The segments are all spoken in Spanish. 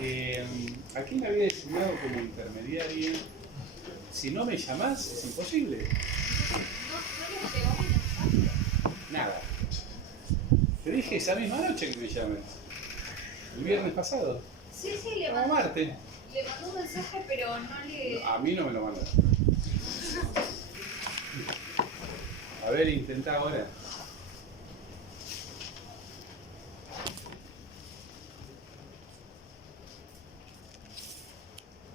¿A quién me había designado como intermediaria? Si no me llamás, es imposible. Nada. Te dije esa misma noche que me llames. El viernes pasado. Sí, le O mandó. martes. Le mandó un mensaje, pero no le. A mí no me lo mandó. A ver, intenta ahora.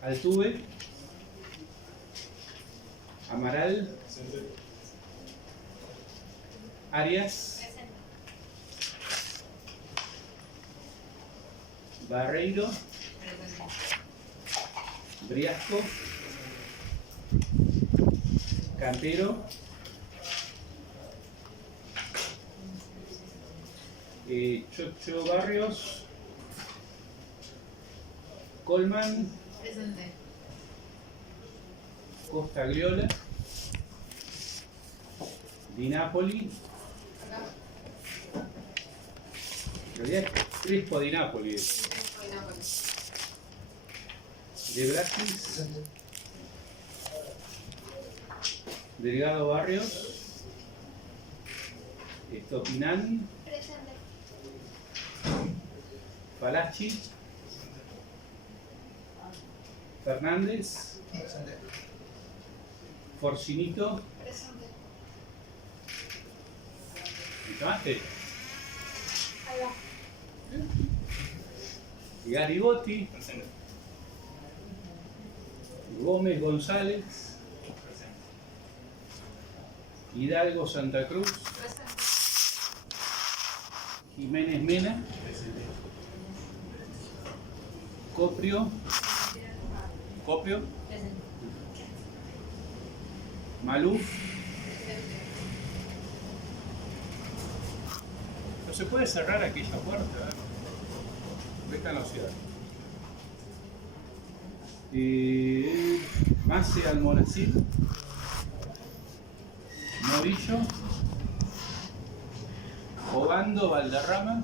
Altuve. Amaral. Arias. Presente. Barreiro. Briasco. Cantero. Chocho Barrios. Colman. Presente. Costa Gliola. Di Napoli. En realidad Crespo Di Napoli. De Brasis. Delgado Barrios. Estopinani. Presente. Falachi. Fernández. Forcinito. Presente. ¿Me llamaste? Ahí va. Garigotti. Gómez González. Hidalgo Santa Cruz. Presente. Jiménez Mena. Coprio. Presente. Maluf. No se puede cerrar aquella puerta. Esta no cierra. Mase Almonacid. Morillo. Obando Valderrama.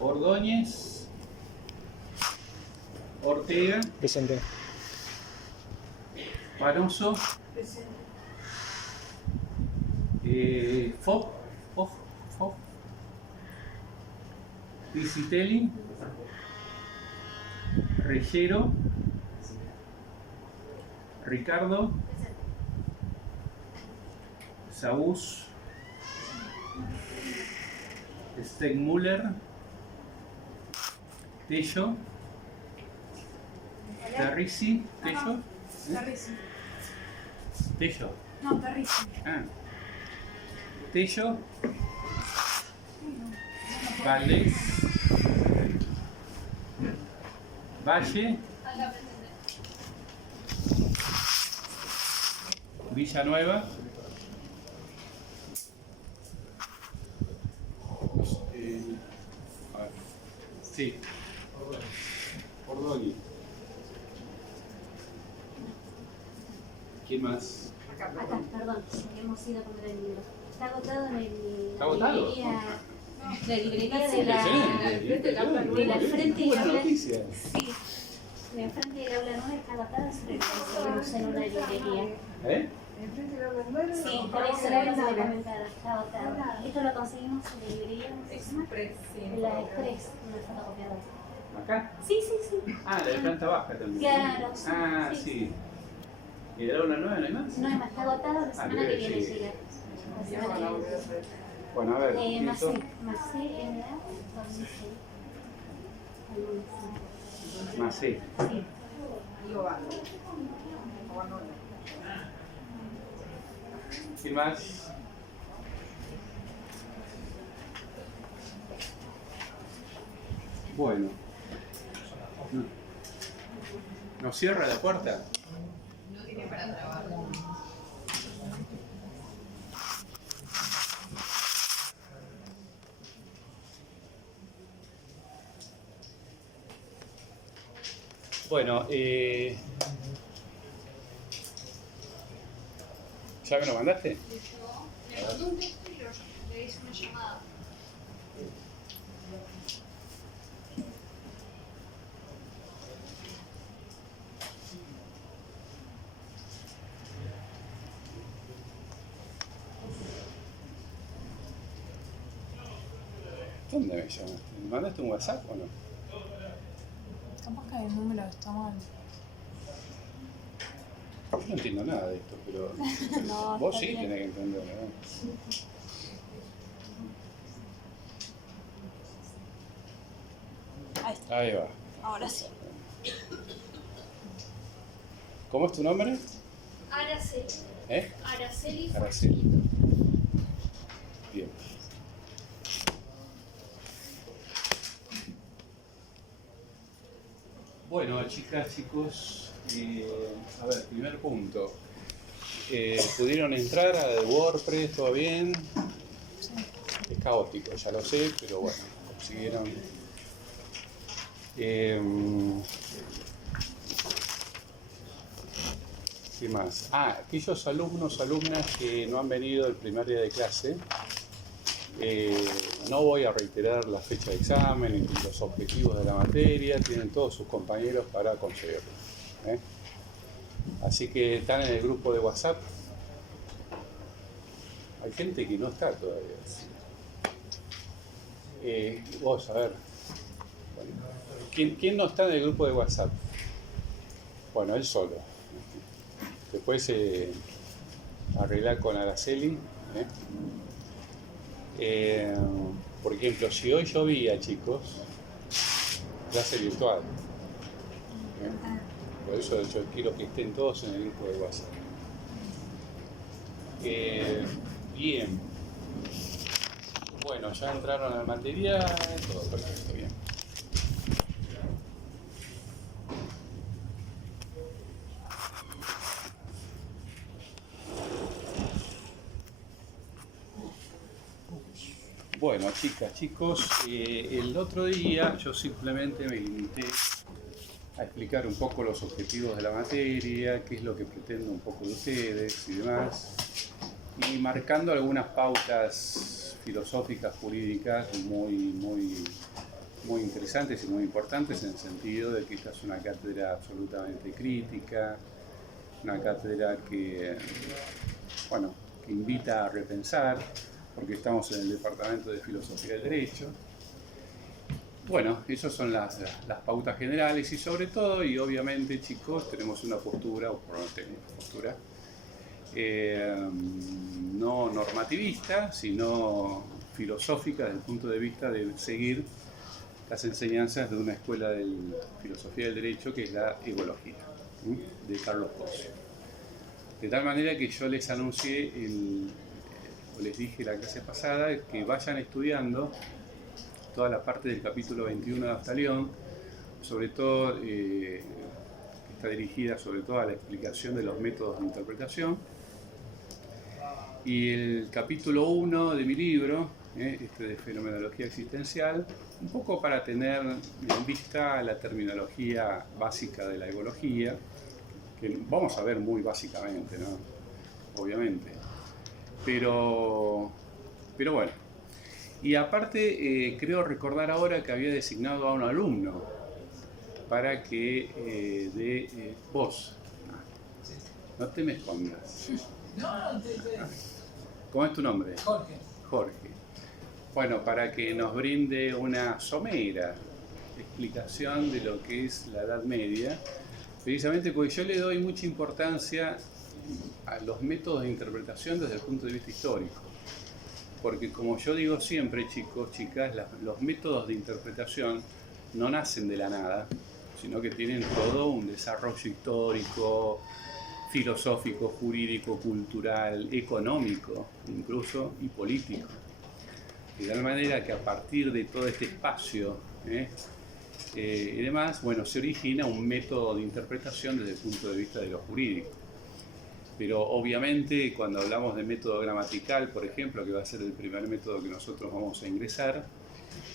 Ordóñez. Ortega. Presente. Panoso. Presente. Fof. Pisitelli. Reyero. Ricardo. Saús. Stegmuller. Tello. Terrici. Tello. Terrici. Tello. No, Terrici. Ah. Tello. Valdés. Valle. Acá presente. Villanueva. A ver. Sí. Ordóñez. ¿Quién más? Acá, perdón, hemos ido a comprar el libro. Está agotado en ¿Está agotado? La librería de la, Excelente. de la frente y Buena aula. noticia. Sí, de enfrente del aula 9 está agotada, se lo conseguimos en una librería. ¿Eh? Sí, por eso la vamos a comentar, está agotado. Esto lo conseguimos en la librería, ¿cómo se llama? En la Express, una fotocopiadora. ¿Acá? Sí, sí, sí. Ah, la de planta baja también. Claro, sí. Ah, Sí. sí. ¿Y de la una nueva no hay más? No es más, está agotado, la semana que viene sí. llega. La semana que viene. Bueno, a ver. Macé, ¿listo? MA, Macé. sí. ¿Quién más? Bueno. ¿Nos cierra la puerta? No tiene para trabajar. Bueno, ¿ya me lo mandaste? Le mandó un texto y le hice una llamada. ¿Dónde me llamaste? ¿Me mandaste un WhatsApp o no? Capaz que el número está mal. Yo no entiendo nada de esto, pero No, vos está sí bien. tenés que entenderlo, ¿no? Ahí está. Ahí va. Ahora sí. ¿Cómo es tu nombre? Araceli. ¿Eh? Araceli. Araceli. Bien. Bueno, chicas, chicos, a ver, primer punto. ¿Pudieron entrar a WordPress? ¿Todo bien? Sí. Es caótico, ya lo sé, pero bueno, consiguieron. ¿Qué más? Aquellos alumnos, alumnas que no han venido el primer día de clase, no voy a reiterar la fecha de examen ni los objetivos de la materia, tienen todos sus compañeros para conseguirlo. Así que están en el grupo de WhatsApp. Hay gente que no está todavía. Vos, a ver. ¿Quién no está en el grupo de WhatsApp? Bueno, él solo. Después arreglar con Araceli. Por ejemplo, si hoy llovía, chicos, clase virtual. Por eso yo quiero que estén todos en el grupo de WhatsApp. Bien. Bueno, ya entraron al material, todo perfecto, bien. Bueno, chicas, chicos, el otro día yo simplemente me limité a explicar un poco los objetivos de la materia, qué es lo que pretendo un poco de ustedes y demás, y marcando algunas pautas filosóficas, jurídicas muy interesantes y muy importantes, en el sentido de que esta es una cátedra absolutamente crítica, una cátedra que invita a repensar, porque estamos en el Departamento de Filosofía del Derecho. Bueno, esas son las pautas generales y sobre todo, y obviamente, chicos, tenemos una postura, o por lo menos tenemos una postura, no normativista, sino filosófica desde el punto de vista de seguir las enseñanzas de una escuela de filosofía del derecho que es la egología, de Carlos Pozzi. De tal manera que yo les anuncié, les dije la clase pasada, que vayan estudiando toda la parte del capítulo 21 de Aftalión, sobre todo está dirigida sobre todo a la explicación de los métodos de interpretación, y el capítulo 1 de mi libro, de Fenomenología Existencial, un poco para tener en vista la terminología básica de la egología, que vamos a ver muy básicamente, ¿no? Obviamente. Pero bueno. Y aparte, creo recordar ahora que había designado a un alumno para que vos. No te me escondas. ¿Cómo es tu nombre? Jorge. Jorge. Bueno, para que nos brinde una somera explicación de lo que es la Edad Media, precisamente porque yo le doy mucha importancia a los métodos de interpretación desde el punto de vista histórico. Porque como yo digo siempre, chicos, chicas, los métodos de interpretación no nacen de la nada, sino que tienen todo un desarrollo histórico, filosófico, jurídico, cultural, económico, incluso, y político. De tal manera que a partir de todo este espacio y demás, bueno, se origina un método de interpretación desde el punto de vista de lo jurídico. Pero obviamente cuando hablamos de método gramatical, por ejemplo, que va a ser el primer método que nosotros vamos a ingresar,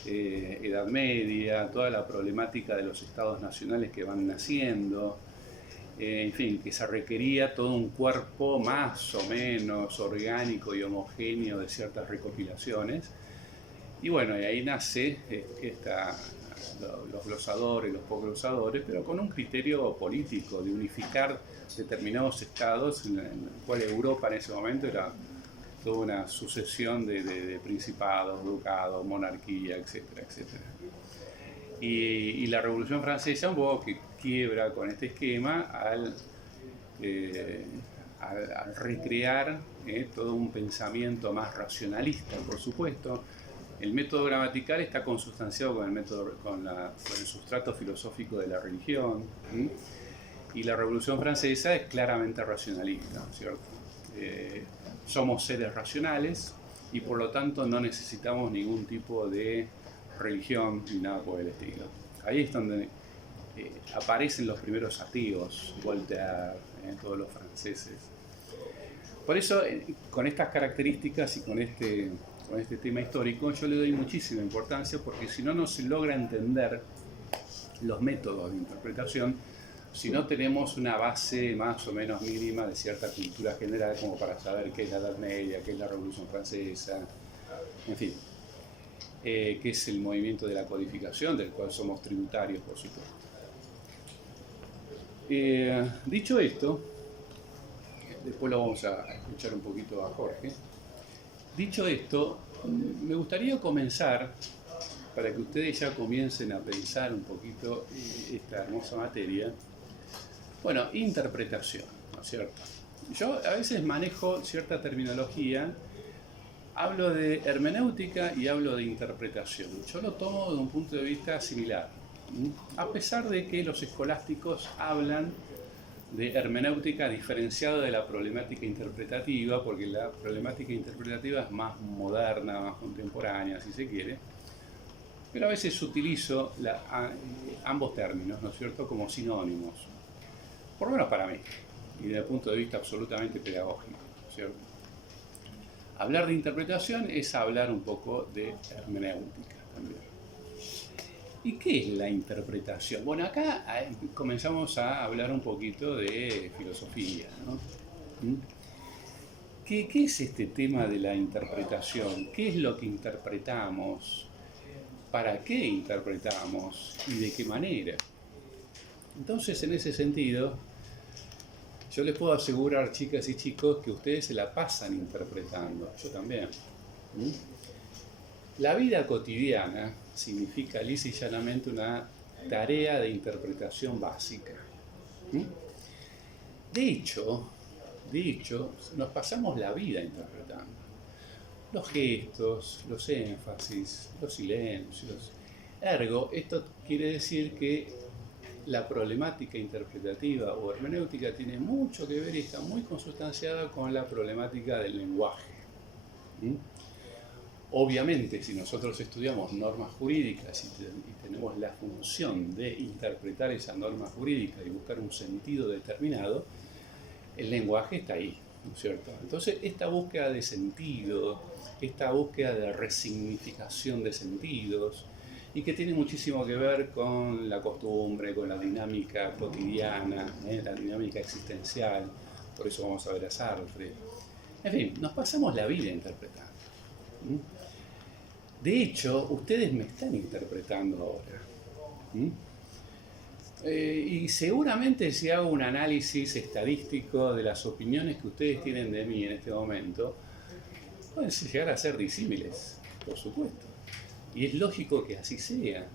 Edad Media, toda la problemática de los estados nacionales que van naciendo, en fin, que se requería todo un cuerpo más o menos orgánico y homogéneo de ciertas recopilaciones. Y bueno, y ahí nace los glosadores, los posglosadores, pero con un criterio político de unificar determinados estados, en el cual Europa en ese momento era toda una sucesión de principados, ducados, monarquía, etcétera, etcétera. Y la Revolución Francesa un poco que quiebra con este esquema al recrear todo un pensamiento más racionalista, por supuesto. El método gramatical está consustanciado con el sustrato filosófico de la religión, ¿sí? Y la Revolución Francesa es claramente racionalista, ¿cierto? Somos seres racionales y por lo tanto no necesitamos ningún tipo de religión ni nada por el estilo. Ahí es donde aparecen los primeros ateos, Voltaire, todos los franceses. Por eso, con estas características y con este tema histórico, yo le doy muchísima importancia, porque si no, no se logra entender los métodos de interpretación, si no tenemos una base más o menos mínima de cierta cultura general, como para saber qué es la Edad Media, qué es la Revolución Francesa, en fin, qué es el movimiento de la codificación, del cual somos tributarios, por supuesto. Dicho esto, después lo vamos a escuchar un poquito a Jorge. Dicho esto, me gustaría comenzar, para que ustedes ya comiencen a pensar un poquito esta hermosa materia. Bueno, interpretación, ¿no es cierto? Yo a veces manejo cierta terminología, hablo de hermenéutica y hablo de interpretación. Yo lo tomo de un punto de vista similar, a pesar de que los escolásticos hablan de hermenéutica diferenciado de la problemática interpretativa, porque la problemática interpretativa es más moderna, más contemporánea, si se quiere, pero a veces utilizo ambos términos, ¿no es cierto?, como sinónimos, por lo menos para mí, y desde el punto de vista absolutamente pedagógico, ¿cierto? Hablar de interpretación es hablar un poco de hermenéutica también. ¿Y qué es la interpretación? Bueno, acá comenzamos a hablar un poquito de filosofía, ¿no? ¿Qué es este tema de la interpretación? ¿Qué es lo que interpretamos? ¿Para qué interpretamos? ¿Y de qué manera? Entonces, en ese sentido, yo les puedo asegurar, chicas y chicos, que ustedes se la pasan interpretando. Yo también. La vida cotidiana significa lisa y llanamente una tarea de interpretación básica. De hecho, nos pasamos la vida interpretando. Los gestos, los énfasis, los silencios. Ergo, esto quiere decir que la problemática interpretativa o hermenéutica tiene mucho que ver y está muy consustanciada con la problemática del lenguaje. Obviamente, si nosotros estudiamos normas jurídicas y tenemos la función de interpretar esa norma jurídica y buscar un sentido determinado, el lenguaje está ahí, ¿no es cierto? Entonces, esta búsqueda de sentido, esta búsqueda de resignificación de sentidos, y que tiene muchísimo que ver con la costumbre, con la dinámica cotidiana, la dinámica existencial, por eso vamos a ver a Sartre. En fin, nos pasamos la vida interpretando. De hecho, ustedes me están interpretando ahora. Y seguramente si hago un análisis estadístico de las opiniones que ustedes tienen de mí en este momento, pueden llegar a ser disímiles, por supuesto. Y es lógico que así sea,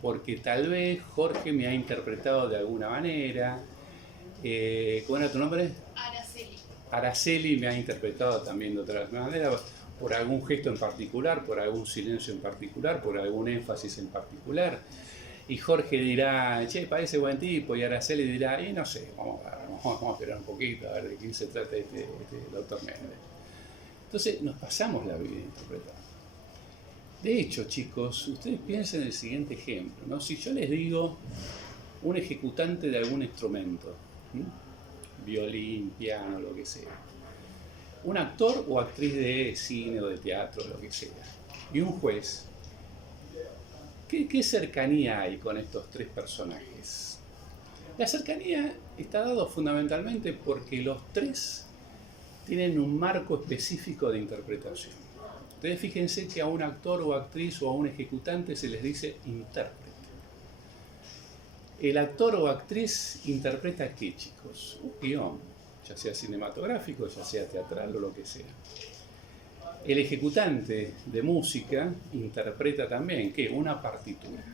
porque tal vez Jorge me ha interpretado de alguna manera. ¿Cuál era tu nombre? Araceli. Araceli me ha interpretado también de otra manera, por algún gesto en particular, por algún silencio en particular, por algún énfasis en particular. Y Jorge dirá, che, parece buen tipo, y Araceli dirá, y no sé, vamos a esperar un poquito, a ver de quién se trata este doctor Méndez. Entonces nos pasamos la vida interpretando. De hecho, chicos, ustedes piensen en el siguiente ejemplo, ¿no? Si yo les digo un ejecutante de algún instrumento, violín, piano, lo que sea, un actor o actriz de cine o de teatro, lo que sea, y un juez, ¿qué cercanía hay con estos tres personajes? La cercanía está dada fundamentalmente porque los tres tienen un marco específico de interpretación. Ustedes fíjense que a un actor o actriz o a un ejecutante se les dice intérprete. El actor o actriz interpreta ¿qué, chicos? Un guión, ya sea cinematográfico, ya sea teatral o lo que sea. El ejecutante de música interpreta también, ¿qué? Una partitura.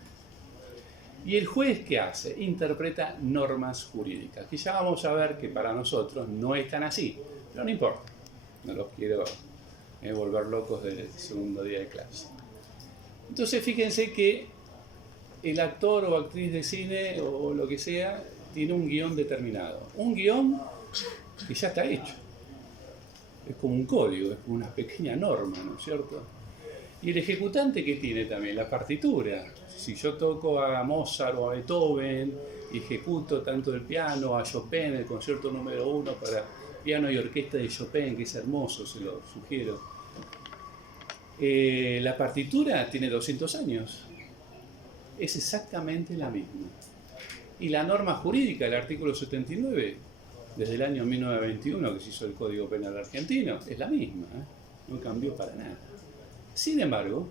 ¿Y el juez qué hace? Interpreta normas jurídicas, que ya vamos a ver que para nosotros no es tan así, pero no importa, no los quiero volver locos del segundo día de clase. Entonces fíjense que el actor o actriz de cine o lo que sea tiene un guión determinado, un guión que ya está hecho. Es como un código, es como una pequeña norma, ¿no es cierto? Y el ejecutante, ¿qué tiene también? La partitura. Si yo toco a Mozart o a Beethoven y ejecuto tanto el piano, a Chopin, el concierto número 1 para piano y orquesta de Chopin, que es hermoso, se lo sugiero. La partitura tiene 200 años. Es exactamente la misma. Y la norma jurídica, el artículo 79, desde el año 1921 que se hizo el Código Penal argentino, es la misma, no cambió para nada. Sin embargo,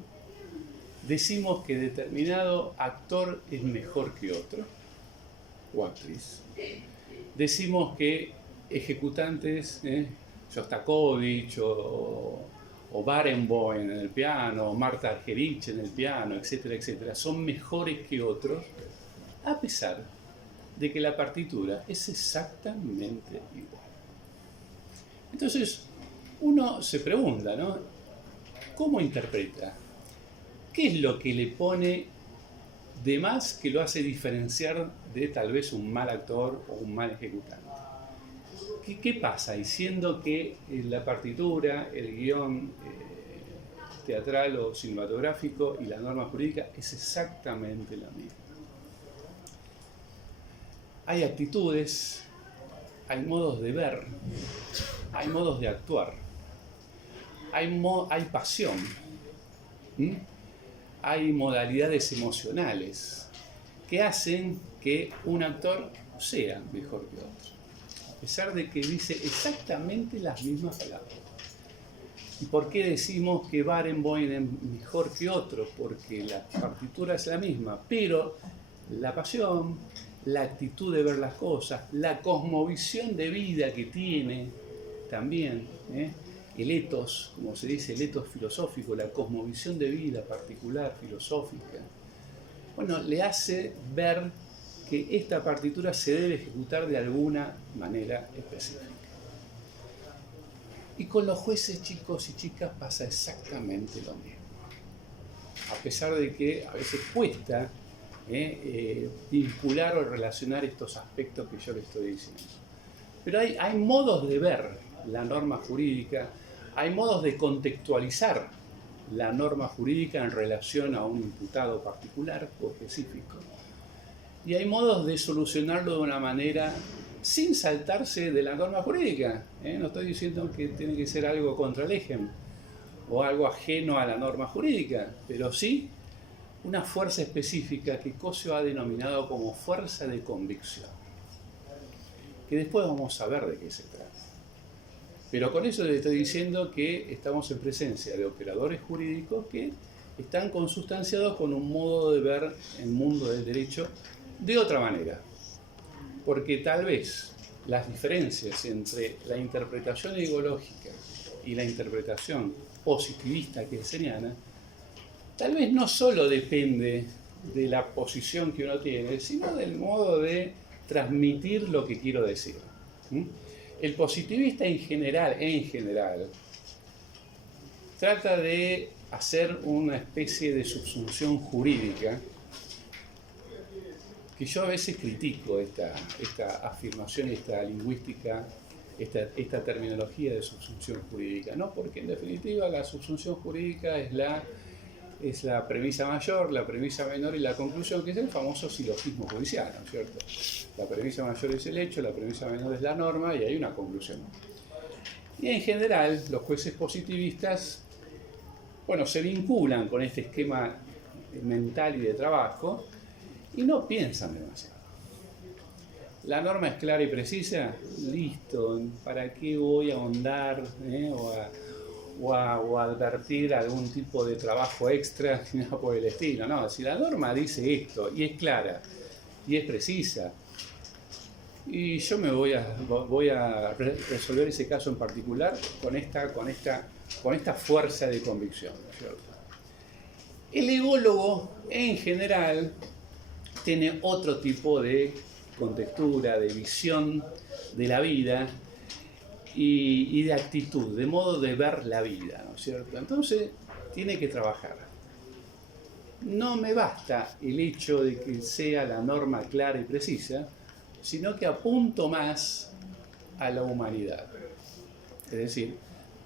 decimos que determinado actor es mejor que otro, o actriz. Decimos que ejecutantes, Shostakovich o Barenboim en el piano, o Marta Argerich en el piano, etcétera, etcétera, son mejores que otros, a pesar de que la partitura es exactamente igual. Entonces, uno se pregunta, ¿no? ¿Cómo interpreta? ¿Qué es lo que le pone de más que lo hace diferenciar de tal vez un mal actor o un mal ejecutante? ¿Qué pasa? Diciendo que la partitura, el guión teatral o cinematográfico y la norma jurídica es exactamente la misma. Hay actitudes, hay modos de ver, hay modos de actuar, hay pasión, hay modalidades emocionales que hacen que un actor sea mejor que otro, a pesar de que dice exactamente las mismas palabras. ¿Y por qué decimos que Barenboim es mejor que otro? Porque la partitura es la misma, pero la pasión, la actitud de ver las cosas, la cosmovisión de vida que tiene también, el ethos, como se dice, el ethos filosófico, la cosmovisión de vida particular, filosófica, bueno, le hace ver que esta partitura se debe ejecutar de alguna manera específica. Y con los jueces, chicos y chicas, pasa exactamente lo mismo. A pesar de que a veces cuesta vincular o relacionar estos aspectos que yo les estoy diciendo. Pero hay modos de ver la norma jurídica, hay modos de contextualizar la norma jurídica en relación a un imputado particular o específico. Y hay modos de solucionarlo de una manera sin saltarse de la norma jurídica. No estoy diciendo que tiene que ser algo contra legem o algo ajeno a la norma jurídica, pero sí una fuerza específica que Cosio ha denominado como fuerza de convicción, que después vamos a ver de qué se trata. Pero con eso les estoy diciendo que estamos en presencia de operadores jurídicos que están consustanciados con un modo de ver el mundo del derecho de otra manera. Porque tal vez las diferencias entre la interpretación ideológica y la interpretación positivista kelseniana tal vez no solo depende de la posición que uno tiene, sino del modo de transmitir lo que quiero decir. El positivista en general, trata de hacer una especie de subsunción jurídica, que yo a veces critico esta afirmación, esta lingüística, esta terminología de subsunción jurídica, ¿no? Porque en definitiva la subsunción jurídica es la premisa mayor, la premisa menor y la conclusión, que es el famoso silogismo judicial, ¿no es cierto? La premisa mayor es el hecho, la premisa menor es la norma y hay una conclusión. Y en general, los jueces positivistas, bueno, se vinculan con este esquema mental y de trabajo y no piensan demasiado. La norma es clara y precisa, listo, ¿para qué voy a ahondar o a advertir algún tipo de trabajo extra ni nada por el estilo? No, si la norma dice esto y es clara y es precisa, y yo me voy a resolver ese caso en particular con esta con esta fuerza de convicción, ¿no es cierto? El ególogo, en general, tiene otro tipo de contextura, de visión de la vida y de actitud, de modo de ver la vida, ¿no es cierto? Entonces, tiene que trabajar. No me basta el hecho de que sea la norma clara y precisa, sino que apunto más a la humanidad. Es decir,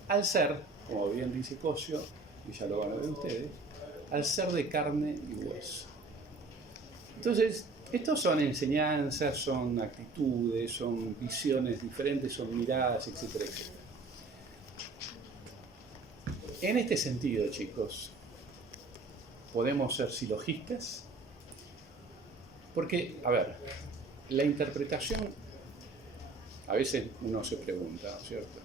al ser, como bien dice Cosio, y ya lo van a ver ustedes, al ser de carne y hueso. Entonces, estos son enseñanzas, son actitudes, son visiones diferentes, son miradas, etcétera, etcétera. En este sentido, chicos, podemos ser silogistas, porque, a ver, la interpretación, a veces uno se pregunta, ¿no es cierto?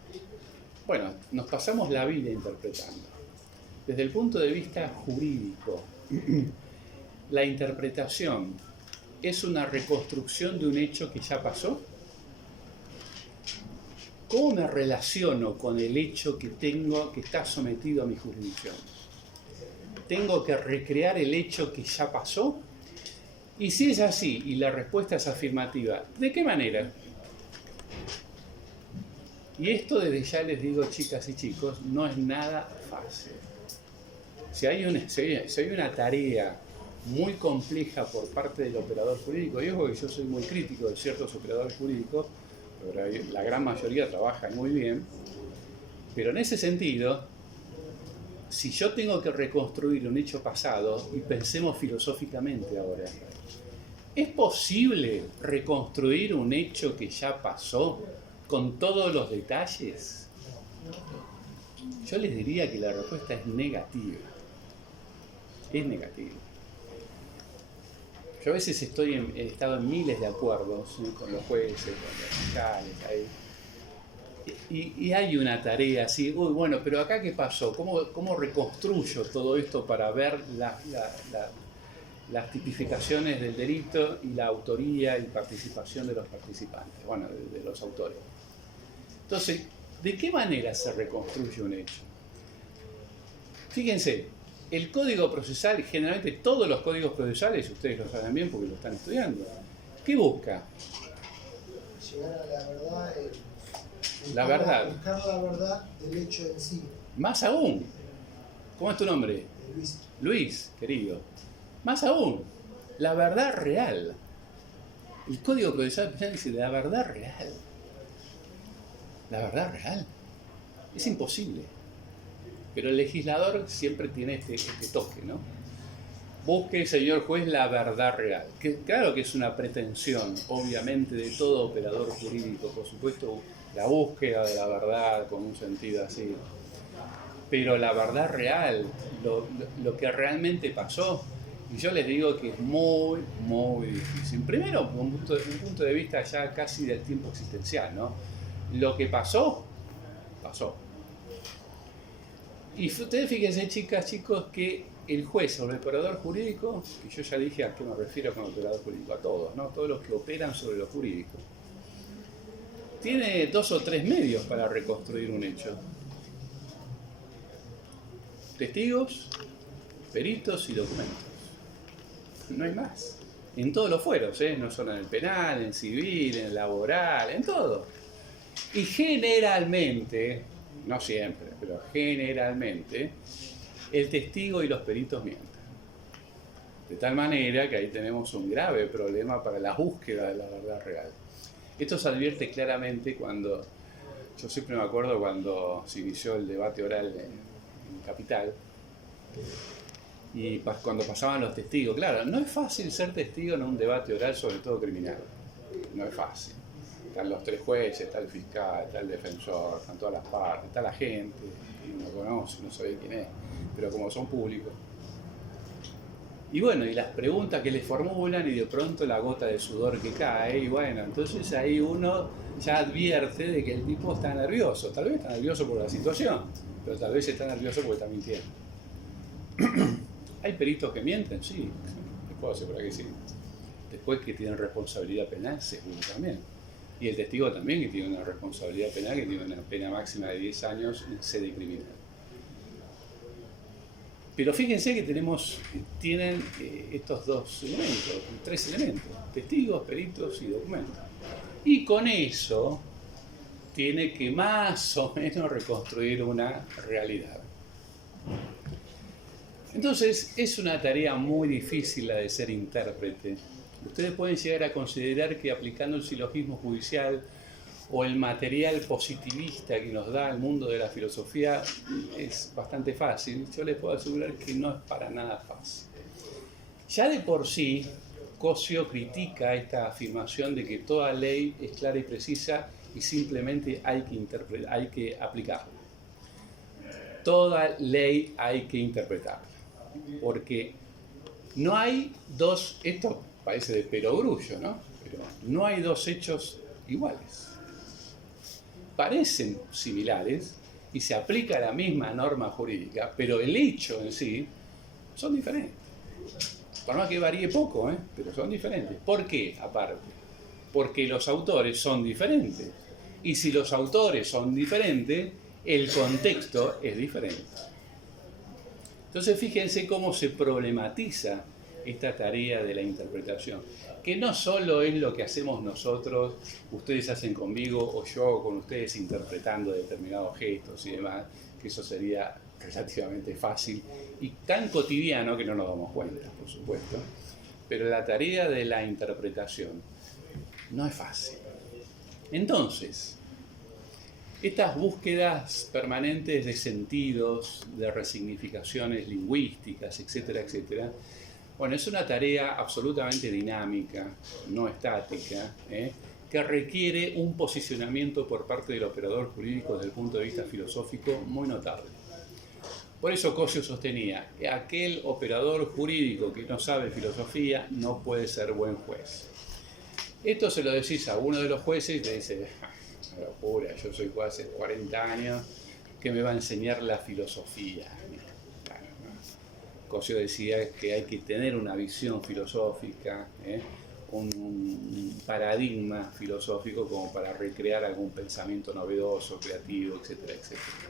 Bueno, nos pasamos la vida interpretando. Desde el punto de vista jurídico, la interpretación es una reconstrucción de un hecho que ya pasó. ¿Cómo me relaciono con el hecho que tengo, que está sometido a mi jurisdicción? ¿Tengo que recrear el hecho que ya pasó? Y si es así, y la respuesta es afirmativa, ¿de qué manera? Y esto desde ya les digo, chicas y chicos, no es nada fácil. Si hay una tarea muy compleja por parte del operador jurídico, y ojo que yo soy muy crítico de ciertos operadores jurídicos, pero la gran mayoría trabajan muy bien, pero en ese sentido, si yo tengo que reconstruir un hecho pasado, y pensemos filosóficamente ahora, ¿es posible reconstruir un hecho que ya pasó con todos los detalles? Yo les diría que la respuesta es negativa. Es negativa. Yo a veces he estado en miles de acuerdos, ¿sí?, con los jueces, con los fiscales, y hay una tarea así, uy, bueno, pero acá ¿qué pasó? ¿Cómo reconstruyo todo esto para ver las tipificaciones del delito y la autoría y participación de los participantes, bueno, de los autores? Entonces, ¿de qué manera se reconstruye un hecho? Fíjense, el código procesal, generalmente todos los códigos procesales, ustedes lo saben bien porque lo están estudiando, ¿qué busca? Llegar a la verdad, La verdad. buscar la verdad del hecho en sí. Más aún, ¿cómo es tu nombre? Luis. Luis, querido. Más aún, la verdad real. El código procesal dice la verdad real. La verdad real. Es imposible. Pero el legislador siempre tiene este toque, ¿no? Busque, señor juez, la verdad real. Claro que es una pretensión, obviamente, de todo operador jurídico, por supuesto, la búsqueda de la verdad con un sentido así. Pero la verdad real, lo que realmente pasó, y yo les digo que es muy, muy difícil. Primero, desde un punto de vista ya casi del tiempo existencial, ¿no? Lo que pasó, pasó. Y ustedes fíjense, chicas, chicos, que el juez o el operador jurídico, que yo ya dije a qué me refiero con operador jurídico, a todos, ¿no? Todos los que operan sobre lo jurídico, tiene 2 o 3 medios para reconstruir un hecho. Testigos, peritos y documentos. No hay más. En todos los fueros, ¿eh? No solo en el penal, en el civil, en el laboral, en todo. Y generalmente, no siempre, pero generalmente, el testigo y los peritos mienten. De tal manera que ahí tenemos un grave problema para la búsqueda de la verdad real. Esto se advierte claramente cuando, yo siempre me acuerdo cuando se inició el debate oral en Capital, y cuando pasaban los testigos. Claro, no es fácil ser testigo en un debate oral, sobre todo criminal. No es fácil. Están los 3 jueces, está el fiscal, está el defensor, están todas las partes, está la gente, que uno conoce, no sabe quién es, pero como son públicos. Y bueno, y las preguntas que les formulan, y de pronto la gota de sudor que cae, y bueno, entonces ahí uno ya advierte de que el tipo está nervioso. Tal vez está nervioso por la situación, pero tal vez está nervioso porque está mintiendo. ¿Hay peritos que mienten? Sí, les puedo asegurar que sí. Después que tienen responsabilidad penal, seguro también. Y el testigo también, que tiene una responsabilidad penal, que tiene una pena máxima de 10 años en sede criminal. Pero fíjense que tienen estos dos elementos, tres elementos: testigos, peritos y documentos. Y con eso tiene que más o menos reconstruir una realidad. Entonces, es una tarea muy difícil la de ser intérprete. Ustedes pueden llegar a considerar que aplicando el silogismo judicial o el material positivista que nos da el mundo de la filosofía es bastante fácil. Yo les puedo asegurar que no es para nada fácil. Ya de por sí, Cosio critica esta afirmación de que toda ley es clara y precisa y simplemente hay que aplicarla. Toda ley hay que interpretarla, porque no hay dos, esto parece de perogrullo, ¿no? Pero no hay dos hechos iguales. Parecen similares y se aplica la misma norma jurídica, pero el hecho en sí son diferentes. Por más que varíe poco, pero son diferentes. ¿Por qué, aparte? Porque los autores son diferentes. Y si los autores son diferentes, el contexto es diferente. Entonces fíjense cómo se problematiza esta tarea de la interpretación, que no solo es lo que hacemos nosotros, ustedes hacen conmigo o yo con ustedes interpretando determinados gestos y demás, que eso sería relativamente fácil y tan cotidiano que no nos damos cuenta, por supuesto. Pero la tarea de la interpretación no es fácil. Entonces, estas búsquedas permanentes de sentidos, de resignificaciones lingüísticas, etcétera, etcétera, bueno, es una tarea absolutamente dinámica, no estática, que requiere un posicionamiento por parte del operador jurídico desde el punto de vista filosófico muy notable. Por eso Cosio sostenía que aquel operador jurídico que no sabe filosofía no puede ser buen juez. Esto se lo decís a uno de los jueces y te dice: una locura, yo soy juez hace 40 años, ¿qué me va a enseñar la filosofía? Claro, ¿no? Cosio decía que hay que tener una visión filosófica, un paradigma filosófico como para recrear algún pensamiento novedoso, creativo, etcétera, etcétera.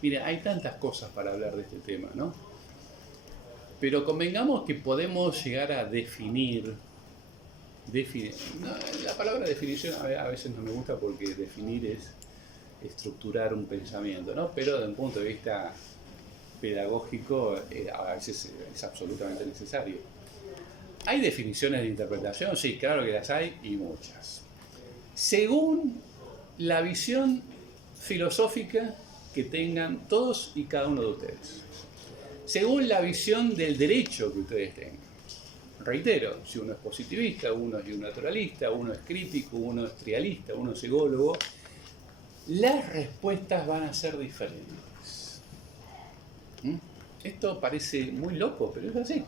Mira, hay tantas cosas para hablar de este tema, ¿no? Pero convengamos que podemos llegar a definir. No, la palabra definición a veces no me gusta porque definir es estructurar un pensamiento, ¿no? Pero desde un punto de vista pedagógico a veces es absolutamente necesario. ¿Hay definiciones de interpretación? Sí, claro que las hay y muchas. Según la visión filosófica que tengan todos y cada uno de ustedes. Según la visión del derecho que ustedes tengan. Reitero, si uno es positivista, uno es naturalista, uno es crítico, uno es trialista, uno es ególogo, las respuestas van a ser diferentes. Esto parece muy loco, pero es así.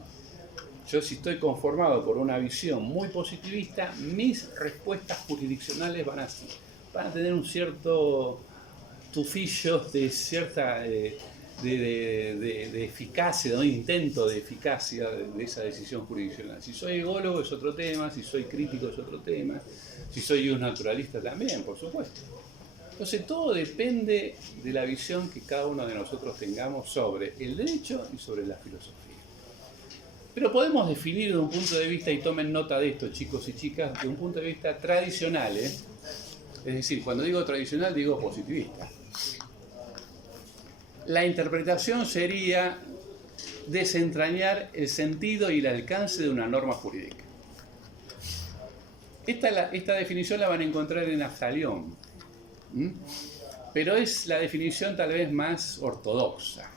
Yo, si estoy conformado por una visión muy positivista, mis respuestas jurisdiccionales van a tener un cierto tufillo de cierta de eficacia, de un intento de eficacia de esa decisión jurisdiccional. Si soy ególogo es otro tema, si soy crítico es otro tema, si soy un naturalista también, por supuesto. Entonces todo depende de la visión que cada uno de nosotros tengamos sobre el derecho y sobre la filosofía. Pero podemos definir de un punto de vista, y tomen nota de esto, chicos y chicas, de un punto de vista tradicional, es decir, cuando digo tradicional digo positivista. La interpretación sería desentrañar el sentido y el alcance de una norma jurídica. Esta definición la van a encontrar en Absalión, pero es la definición tal vez más ortodoxa.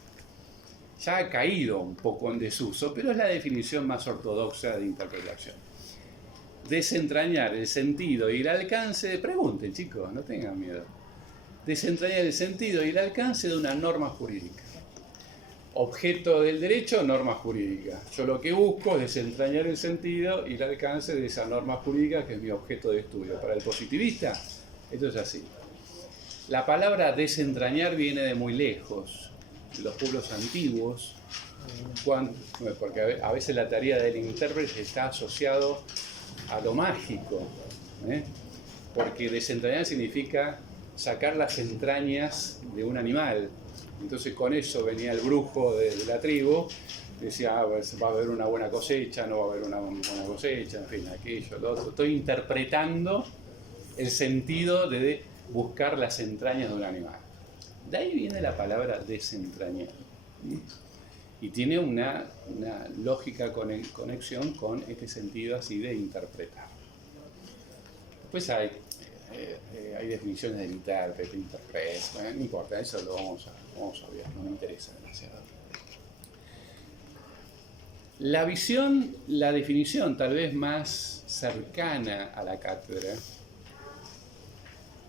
Ya ha caído un poco en desuso, pero es la definición más ortodoxa de interpretación. Desentrañar el sentido y el alcance, pregunten chicos, no tengan miedo. Desentrañar el sentido y el alcance de una norma jurídica. Objeto del derecho, norma jurídica. Yo lo que busco es desentrañar el sentido y el alcance de esa norma jurídica que es mi objeto de estudio. Para el positivista, esto es así. La palabra desentrañar viene de muy lejos, de los pueblos antiguos, porque a veces la tarea del intérprete está asociado a lo mágico, porque desentrañar significa sacar las entrañas de un animal. Entonces con eso venía el brujo de la tribu, decía, va a haber una buena cosecha, no va a haber una buena cosecha, en fin, aquello, lo otro. Estoy interpretando el sentido de buscar las entrañas de un animal. De ahí viene la palabra desentrañar. Y tiene una lógica conexión con este sentido así de interpretar. Después hay definiciones del intérprete, no importa, eso lo vamos a ver, no me interesa demasiado. La definición tal vez más cercana a la cátedra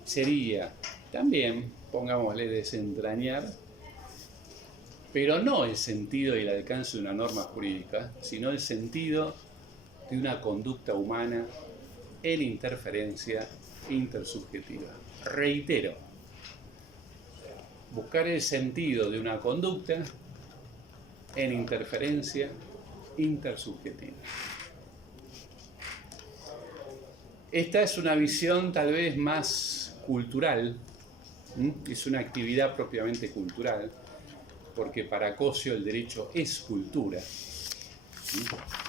sería también, pongámosle, desentrañar, pero no el sentido y el alcance de una norma jurídica, sino el sentido de una conducta humana en interferencia intersubjetiva. Reitero, buscar el sentido de una conducta en interferencia intersubjetiva. Esta es una visión tal vez más cultural, es una actividad propiamente cultural, porque para Cosio el derecho es cultura.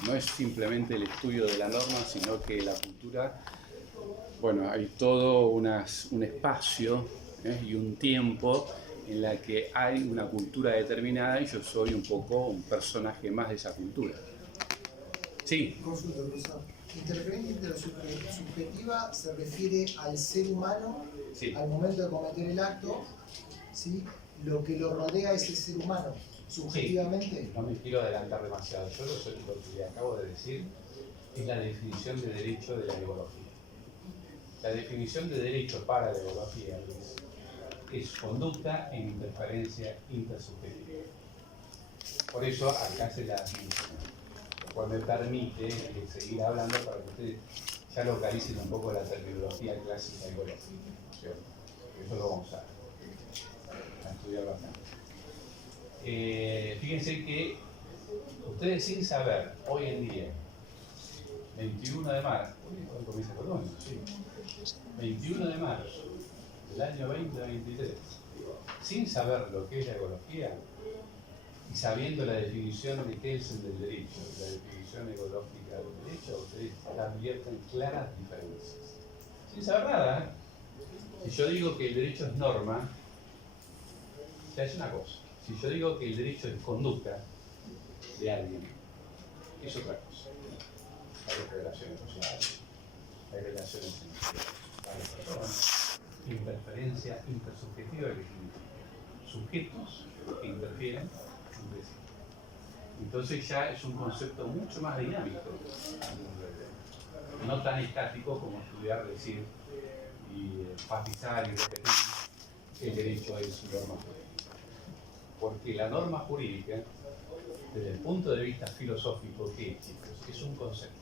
No es simplemente el estudio de la norma, sino que la cultura, bueno, hay todo un espacio y un tiempo en la que hay una cultura determinada y yo soy un poco un personaje más de esa cultura. Sí. Consulta, profesor. Interferencia intersubjetiva se refiere al ser humano, sí, al momento de cometer el acto, ¿sí? Lo que lo rodea a ese ser humano, subjetivamente. Sí. No me quiero adelantar demasiado. Yo lo que le acabo de decir es la definición de derecho de la ecología. La definición de derecho para la ecología es conducta en interferencia intersubjetiva. Por eso acá se la definición, lo cual me permite seguir hablando para que ustedes ya localicen un poco la terminología clásica de ecología. Eso lo vamos a estudiar bastante. Fíjense que ustedes sin saber, hoy en día, 21 de marzo, ¿cuándo comienza Colonia? Sí. 21 de marzo del año 2023, sin saber lo que es la ecología y sabiendo la definición de Kelsen del derecho, la definición ecológica del derecho, ustedes advierten claras diferencias. Sin saber nada, si yo digo que el derecho es norma, ya es una cosa. Si yo digo que el derecho es conducta de alguien, es otra cosa. Hay relaciones sociales, hay relaciones financieras, interferencia intersubjetiva que significa sujetos que interfieren entre sí. Entonces ya es un concepto mucho más dinámico, no tan estático como estudiar, decir y enfatizar y repetir que el derecho es norma jurídica. Porque la norma jurídica, desde el punto de vista filosófico, ¿qué, chicos? Es un concepto,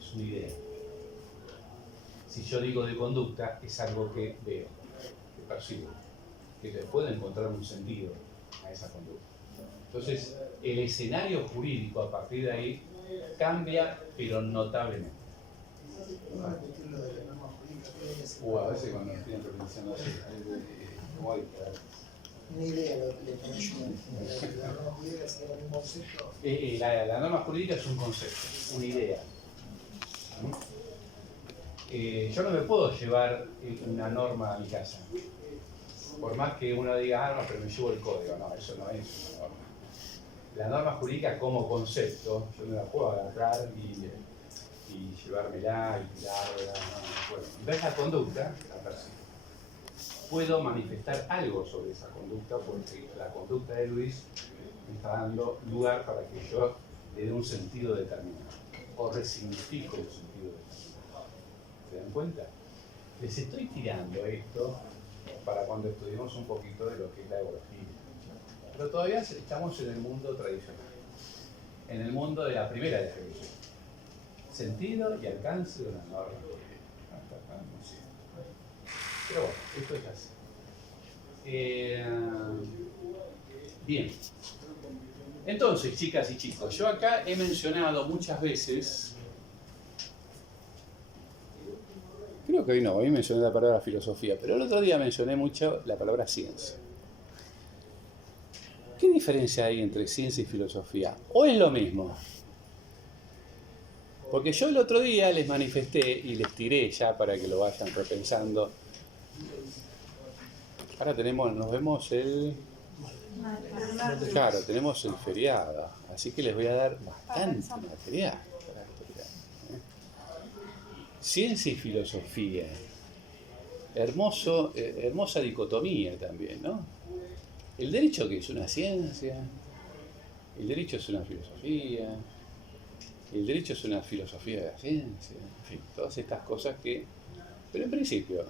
es una idea. Si yo digo de conducta, es algo que veo, que percibo, que le puedo encontrar un sentido a esa conducta. Entonces, el escenario jurídico a partir de ahí cambia, pero notablemente. O a veces cuando estoy pronunciando así, Una idea lo que le pongo yo. La norma jurídica sería un concepto. La norma jurídica es un concepto, una idea. Yo no me puedo llevar una norma a mi casa. Por más que uno diga, no, pero me llevo el código. No, eso no es una norma. La norma jurídica como concepto, yo me la puedo agarrar y llevármela y tirarla. No puedo. Entonces la conducta, la percibo. Puedo manifestar algo sobre esa conducta porque la conducta de Luis me está dando lugar para que yo le dé un sentido determinado o resignifico un sentido determinado. ¿Se dan cuenta? Les estoy tirando esto para cuando estudiemos un poquito de lo que es la ecología. Pero todavía estamos en el mundo tradicional, en el mundo de la primera definición. Sentido y alcance de una norma. Pero bueno, esto es así. Bien. Entonces, chicas y chicos, yo acá he mencionado muchas veces, creo creo que hoy mencioné la palabra filosofía, pero el otro día mencioné mucho la palabra ciencia. ¿Qué diferencia hay entre ciencia y filosofía? ¿O es lo mismo? Porque yo el otro día les manifesté y les tiré ya para que lo vayan repensando. Ahora nos vemos Claro, tenemos el feriado, así que les voy a dar bastante material para estudiar. Ciencia y filosofía. Hermosa dicotomía también, ¿no? El derecho, que es una ciencia, el derecho es una filosofía, el derecho es una filosofía de la ciencia, en fin, todas estas cosas que... Pero en principio,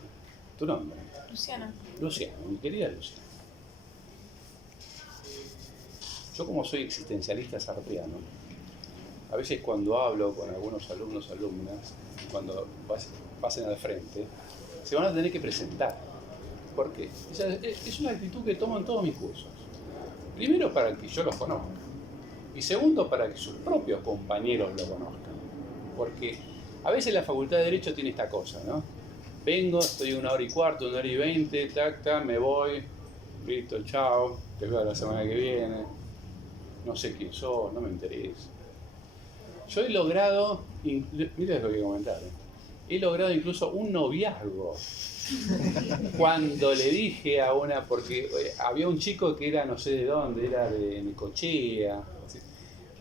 tu nombre. Luciana. Luciana, mi querida Luciana. Yo, como soy existencialista sartreano, a veces cuando hablo con algunos alumnos, alumnas, cuando pasen al frente, se van a tener que presentar. ¿Por qué? Es una actitud que tomo en todos mis cursos. Primero, para que yo los conozca. Y segundo, para que sus propios compañeros lo conozcan. Porque a veces la Facultad de Derecho tiene esta cosa, ¿no? Vengo, estoy 1 hora y cuarto, 1 hora y 20, tac, tac, me voy, listo, chao, te veo la semana que viene, no sé quién sos, no me interesa. Yo he logrado, mira lo que comentar, he logrado incluso un noviazgo. Cuando le dije a una, porque había un chico que era no sé de dónde, era de Necochea,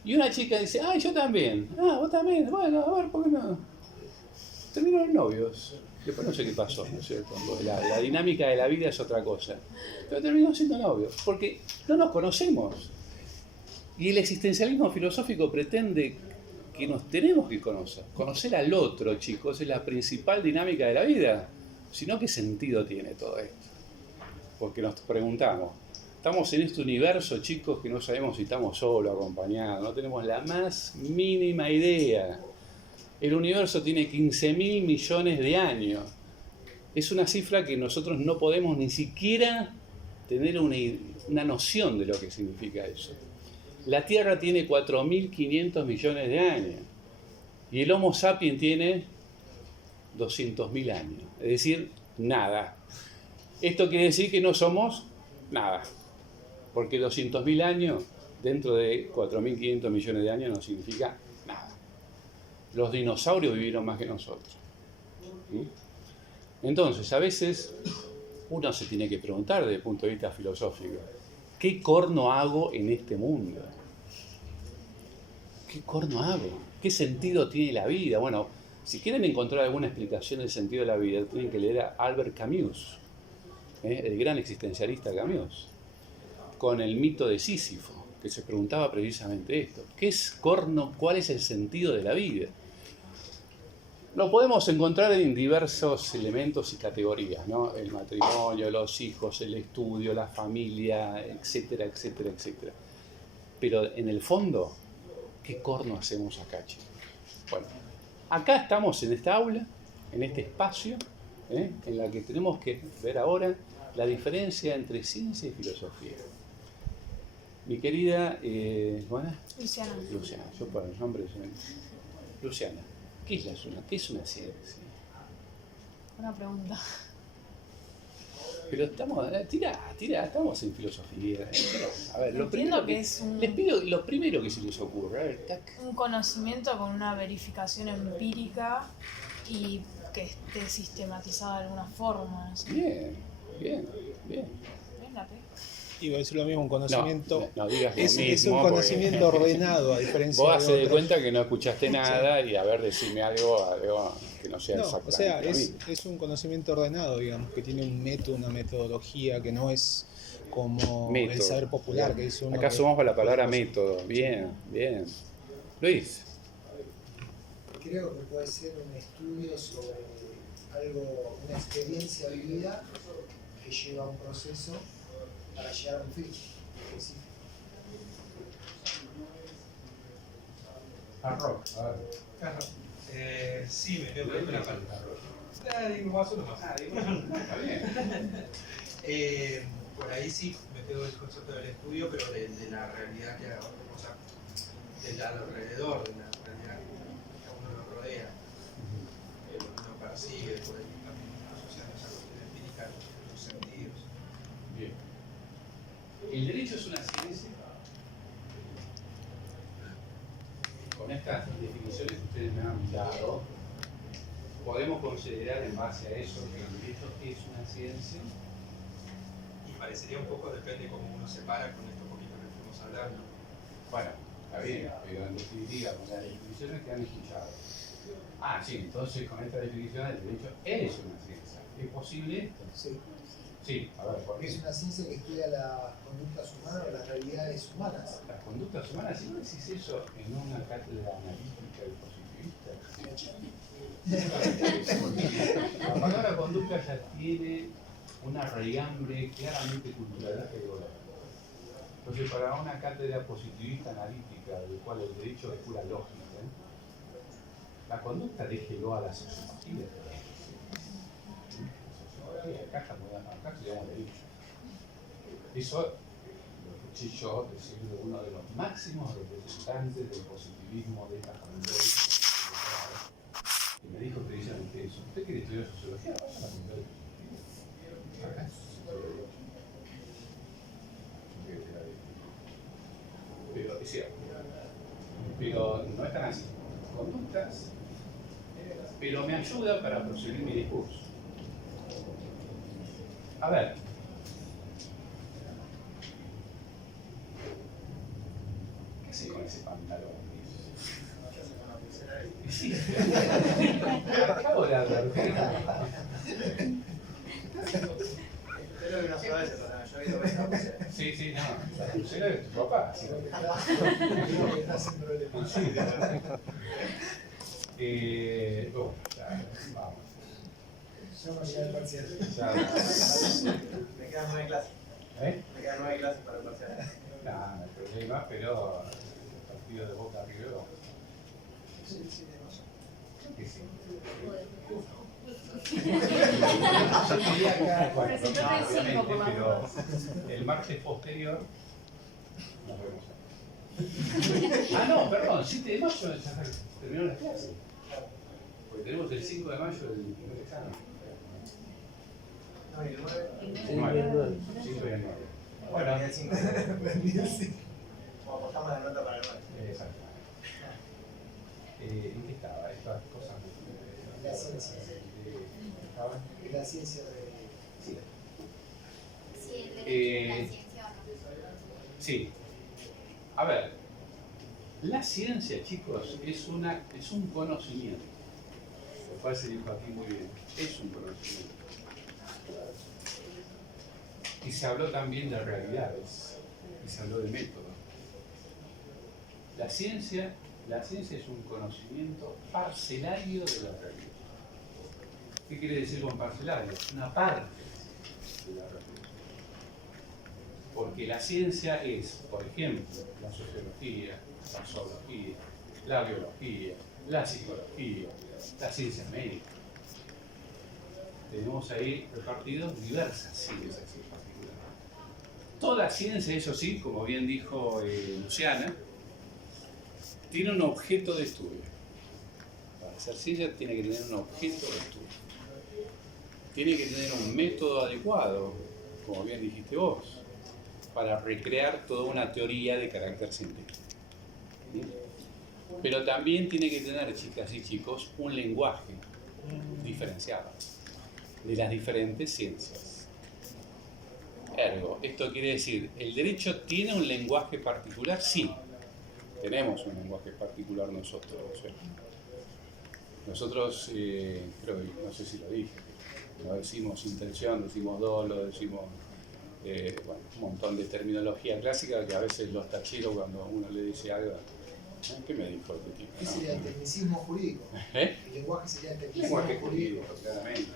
y una chica dice, ah, yo también, ah, vos también, bueno, a ver, ¿por qué no? Terminaron novios. Después no sé qué pasó, ¿no es cierto? La dinámica de la vida es otra cosa. Pero terminamos siendo novios, porque no nos conocemos. Y el existencialismo filosófico pretende que nos tenemos que conocer. Conocer al otro, chicos, es la principal dinámica de la vida. Si no, ¿qué sentido tiene todo esto? Porque nos preguntamos, estamos en este universo, chicos, que no sabemos si estamos solos, acompañados, no tenemos la más mínima idea. El universo tiene 15.000 millones de años. Es una cifra que nosotros no podemos ni siquiera tener una noción de lo que significa eso. La Tierra tiene 4.500 millones de años y el Homo sapiens tiene 200.000 años. Es decir, nada. Esto quiere decir que no somos nada. Porque 200.000 años dentro de 4.500 millones de años no significa nada. Los dinosaurios vivieron más que nosotros. Entonces, a veces uno se tiene que preguntar desde el punto de vista filosófico, ¿qué corno hago en este mundo? ¿Qué corno hago? ¿Qué sentido tiene la vida? Bueno, si quieren encontrar alguna explicación del sentido de la vida, tienen que leer a Albert Camus, el gran existencialista Camus, con el mito de Sísifo, que se preguntaba precisamente esto. ¿Qué es corno? ¿Cuál es el sentido de la vida? Lo podemos encontrar en diversos elementos y categorías, ¿no? El matrimonio, los hijos, el estudio, la familia, etcétera, etcétera, etcétera. Pero en el fondo, ¿qué corno hacemos acá, chicos? Bueno, acá estamos en esta aula, en este espacio, en la que tenemos que ver ahora la diferencia entre ciencia y filosofía. Mi querida, ¿bueno? Luciana. Luciana, yo por el nombre soy Luciana. ¿Qué es una ciencia? Una pregunta. Pero estamos, estamos en filosofía. A ver, lo primero que es un... les pido lo primero que se les ocurra. A ver, tac. Un conocimiento con una verificación empírica y que esté sistematizado de alguna forma. No sé. Bien. Véngate. Iba a decir lo mismo, un conocimiento. No digas lo es mismo, un conocimiento ordenado, a diferencia vos de haces de otros. cuenta que no escuchaste nada y a ver, decime algo que no sea No, exactamente o sea, lo mismo. es un conocimiento ordenado, digamos, que tiene un método, una metodología, que no es como el saber popular, que es uno. Acá sumamos la palabra método. Bien. Luis. Creo que puede ser un estudio sobre algo, una experiencia vivida que lleva a un proceso para llegar a un fin específico. Arroz. Sí, me quedo con la palabra. Por ahí sí me quedo el concepto del estudio, pero de la realidad que, o sea, del alrededor, de la realidad que a uno lo rodea, que uno percibe por ahí. El derecho es una ciencia. Con estas definiciones que ustedes me han dado, podemos considerar en base a eso que el derecho es una ciencia. Y parecería un poco, depende cómo uno se para con esto poquito que estamos hablando. Bueno, está bien, pero en definitiva, con las definiciones que han escuchado. Ah, sí, entonces con esta definición el derecho es una ciencia. ¿Es posible esto? Sí. Sí, a ver, ¿por qué? Es una ciencia que estudia las conductas humanas o las realidades humanas. Las conductas humanas, ¿sí no decís eso en una cátedra analítica y positivista? La palabra conducta ya tiene una raigambre claramente culturalista y ecológica. Entonces, para una cátedra positivista analítica, del cual el derecho es pura lógica, la conducta déjelo a la sociología. Acá se llama derecho. Eso lo escuché yo decir de uno de los máximos representantes del positivismo de esta familia. Y me dijo precisamente eso. ¿Usted quiere estudiar sociología? Vaya a la facultad de sociología. Acá es sociología. Pero es cierto. Pero no es tan así. Conductas, pero me ayuda para proseguir mi discurso. A ver. ¿Qué hace con ese pantalón? Sí. Acabo de hablar. Sí, sí, no. La pulsera de tu papá. Sí. Bueno, ya, vamos. Yo no llegué al parcial. Ya. Me quedan 9 clases. ¿Eh? Me quedan 9 clases para el parcial. No, no hay problema, pero el partido de Boca River. Sí, sí, tenemos. Que sí. Pero si yo te cinco por las pero dudas. el martes posterior nos vemos. Ah, no, perdón, 7 de mayo ya terminó las clases. Porque tenemos el 5 de mayo el primer examen. No, y el 9. 5 y el 9. Bueno, y el 5. Vendí el 5. O apostamos la nota para el 9. Exacto. ¿En qué estaba? Estas cosas. La ciencia. ¿Estaba? La ciencia de... Sí. Sí, el derecho es la ciencia o no. Sí. A ver, la ciencia, chicos, es un conocimiento. Lo cual se dijo aquí muy bien. Es un conocimiento. Y se habló también de realidades. Y se habló de método. La ciencia es un conocimiento parcelario de la realidad. ¿Qué quiere decir con parcelario? Una parte de la realidad. Porque la ciencia es, por ejemplo, la sociología, la zoología, la biología, la psicología, la ciencia médica. Tenemos ahí repartidos diversas ciencias en particular. Toda ciencia, eso sí, como bien dijo Luciana, tiene un objeto de estudio. Para ser ciencia tiene que tener un objeto de estudio. Tiene que tener un método adecuado, como bien dijiste vos, para recrear toda una teoría de carácter científico. Pero también tiene que tener, chicas y chicos, un lenguaje diferenciado de las diferentes ciencias. Ergo, esto quiere decir, ¿el derecho tiene un lenguaje particular? Sí, tenemos un lenguaje particular nosotros. Nosotros, creo que, no sé si lo dije, no decimos intención, decimos dolo, decimos un montón de terminología clásica que a veces los tacheros cuando uno le dice algo, ¿qué me dijo este tipo? ¿Qué sería el tecnicismo jurídico? ¿Eh? El lenguaje sería el tecnicismo Lenguaje jurídico. jurídico, claramente.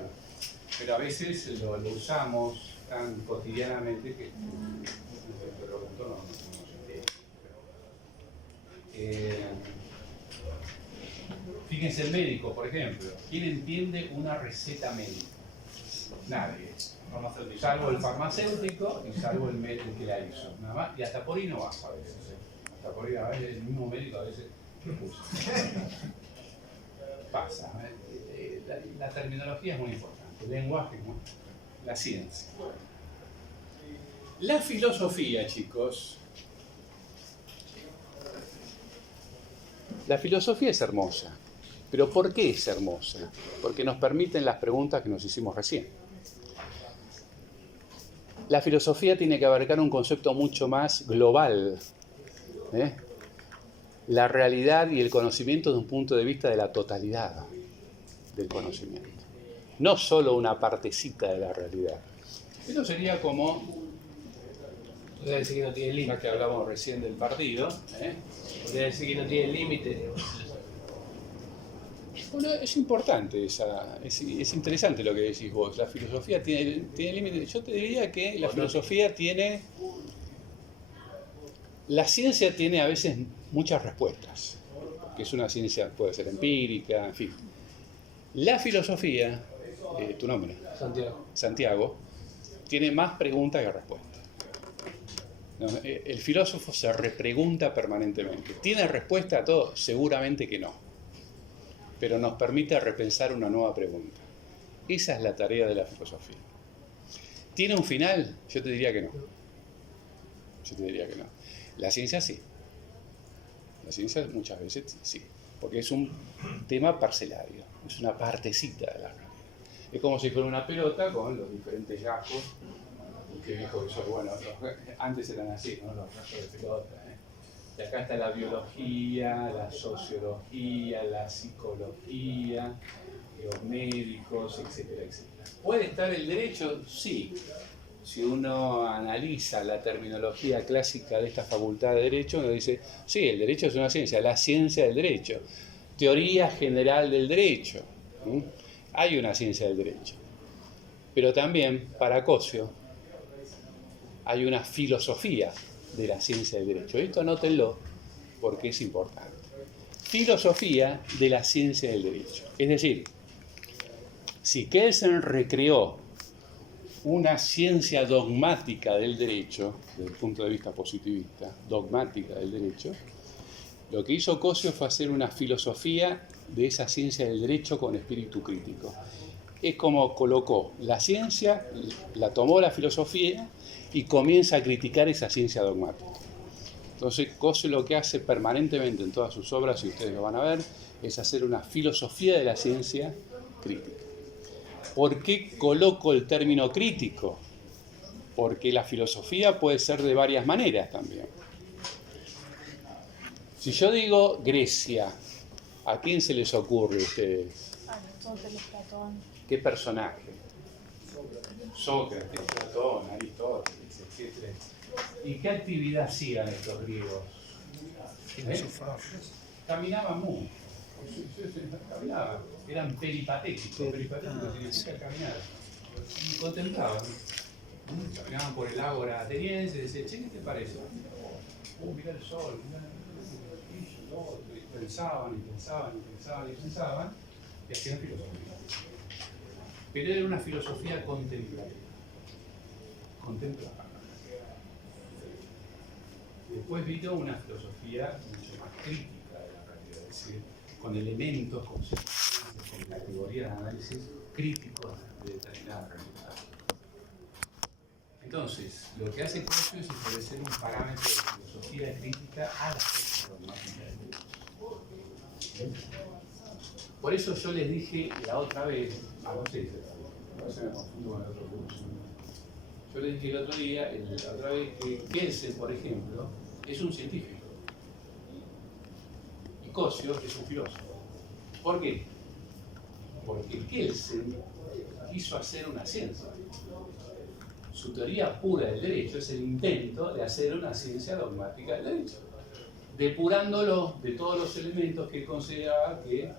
Pero a veces lo usamos tan cotidianamente que nuestro pregunto no se entiende. Fíjense el médico, por ejemplo. ¿Quién entiende una receta médica? Nadie. Salvo el farmacéutico y salvo el que la hizo. Nada más. Y hasta por ahí no vas a veces. Hasta por ahí a veces el mismo médico a veces lo puso. Pasa. La terminología es muy importante. El lenguaje es muy importante. La ciencia. La filosofía, chicos, la filosofía es hermosa. ¿Pero por qué es hermosa? Porque nos permiten las preguntas que nos hicimos recién. La filosofía tiene que abarcar un concepto mucho más global, la realidad y el conocimiento desde un punto de vista de la totalidad del conocimiento, no solo una partecita de la realidad. Esto sería como, Podría decir que no tiene ya límite. que hablamos recién del partido, Podría decir que no tiene límite. Bueno, es importante, es interesante lo que decís vos. La filosofía tiene límites. Yo te diría que la filosofía tiene... La ciencia tiene a veces muchas respuestas, que es una ciencia, puede ser empírica, en fin. La filosofía, tu nombre, Santiago, tiene más preguntas que respuestas. No, el filósofo se repregunta permanentemente. ¿Tiene respuesta a todo? Seguramente que no. Pero nos permite repensar una nueva pregunta. Esa es la tarea de la filosofía. ¿Tiene un final? Yo te diría que no. La ciencia sí. La ciencia muchas veces sí. Porque es un tema parcelario. Es una partecita de la realidad. Es como si fuera una pelota con los diferentes gajos. Que dijo que bueno, antes eran así, ¿no? Los gajos de pelota. Y acá está la biología, la sociología, la psicología, los médicos, etcétera, etcétera. ¿Puede estar el derecho? Sí. Si uno analiza la terminología clásica de esta facultad de Derecho, uno dice, sí, el derecho es una ciencia, la ciencia del derecho. Teoría general del derecho. Hay una ciencia del derecho. Pero también, para Cosio, hay una filosofía de la ciencia del derecho. Esto anótenlo porque es importante. Filosofía de la ciencia del derecho. Es decir, si Kelsen recreó una ciencia dogmática del derecho, desde el punto de vista positivista, dogmática del derecho, lo que hizo Cosio fue hacer una filosofía de esa ciencia del derecho con espíritu crítico. Es como colocó la ciencia, la tomó la filosofía y comienza a criticar esa ciencia dogmática. Entonces, Cosio lo que hace permanentemente en todas sus obras, y ustedes lo van a ver, es hacer una filosofía de la ciencia crítica. ¿Por qué coloco el término crítico? Porque la filosofía puede ser de varias maneras también. Si yo digo Grecia, ¿a quién se les ocurre a ustedes? Aristóteles, Platón. ¿Qué personaje? Sócrates, Platón, Aristóteles, etc. ¿Y qué actividad hacían estos griegos? Caminaban mucho. Caminaban. Eran peripatéticos. Peripatéticos significa caminar. Y contemplaban. Caminaban por el ágora ateniense y decían, che, ¿qué te parece? Mirá el sol, mirá el otro. Y pensaban y hacían filosofía. Pero era una filosofía contemplativa. Después vino una filosofía mucho más crítica de la realidad, es decir, con elementos, con circunstancias, con categorías de análisis críticos de determinada realidad. Entonces, lo que hace Cosio es establecer un parámetro de filosofía crítica a la ciencia dogmática del derecho. Por eso yo les dije la otra vez, no sé si me confundo con el otro curso. Yo les dije la otra vez que Kelsen, por ejemplo, es un científico. Y Cosio es un filósofo. ¿Por qué? Porque Kelsen quiso hacer una ciencia. Su teoría pura del derecho es el intento de hacer una ciencia dogmática del derecho, depurándolo de todos los elementos que consideraba que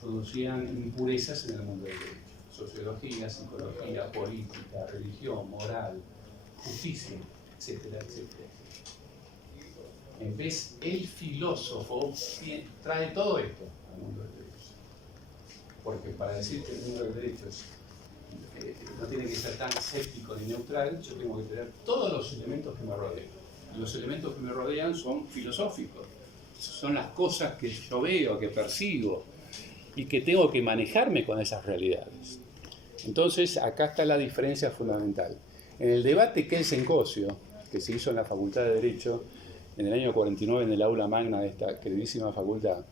producían impurezas en el mundo del derecho. Sociología, psicología, política, religión, moral, justicia, etcétera, etcétera. En vez, el filósofo trae todo esto al mundo del derecho. Porque para decir que el mundo del derecho no tiene que ser tan escéptico ni neutral, yo tengo que tener todos los elementos que me rodean. Y los elementos que me rodean son filosóficos. Son las cosas que yo veo, que percibo y que tengo que manejarme con esas realidades. Entonces, acá está la diferencia fundamental. En el debate Kelsen-Cosio, que se hizo en la Facultad de Derecho en el año 49 en el aula magna de esta queridísima facultad,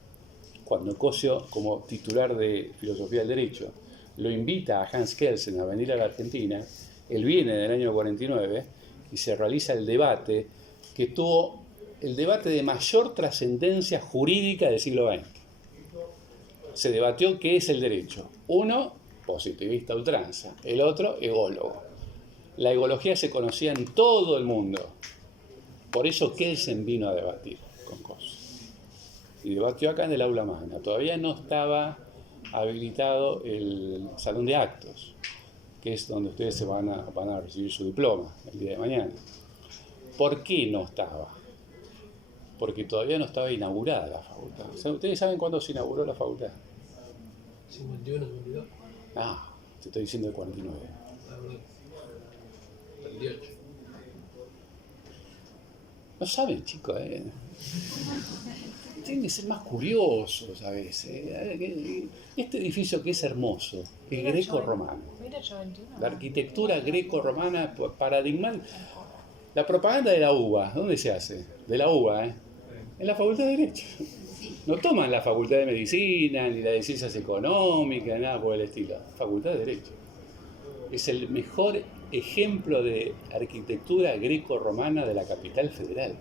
cuando Cosio, como titular de Filosofía del Derecho, lo invita a Hans Kelsen a venir a la Argentina, él viene en el año 49 y se realiza el debate que tuvo el debate de mayor trascendencia jurídica del siglo XX. Se debatió qué es el derecho. Uno, positivista a ultranza, el otro, ególogo. La egología se conocía en todo el mundo. Por eso Kelsen vino a debatir con Cosio. Y debatió acá en el aula magna. Todavía no estaba habilitado el salón de actos, que es donde ustedes se van a recibir su diploma el día de mañana. ¿Por qué no estaba? Porque todavía no estaba inaugurada la facultad. O sea, ¿ustedes saben cuándo se inauguró la facultad? 51, 52. Ah, te estoy diciendo el 49. 38. No saben, chicos, Tienen que ser más curiosos a veces. Este edificio que es hermoso, es greco-romano. La arquitectura greco-romana paradigmal. La propaganda de la UBA, ¿dónde se hace? De la UBA, en la Facultad de Derecho. No toman la Facultad de Medicina, ni la de Ciencias Económicas, ni nada por el estilo. Facultad de Derecho. Es el mejor ejemplo de arquitectura greco-romana de la capital federal,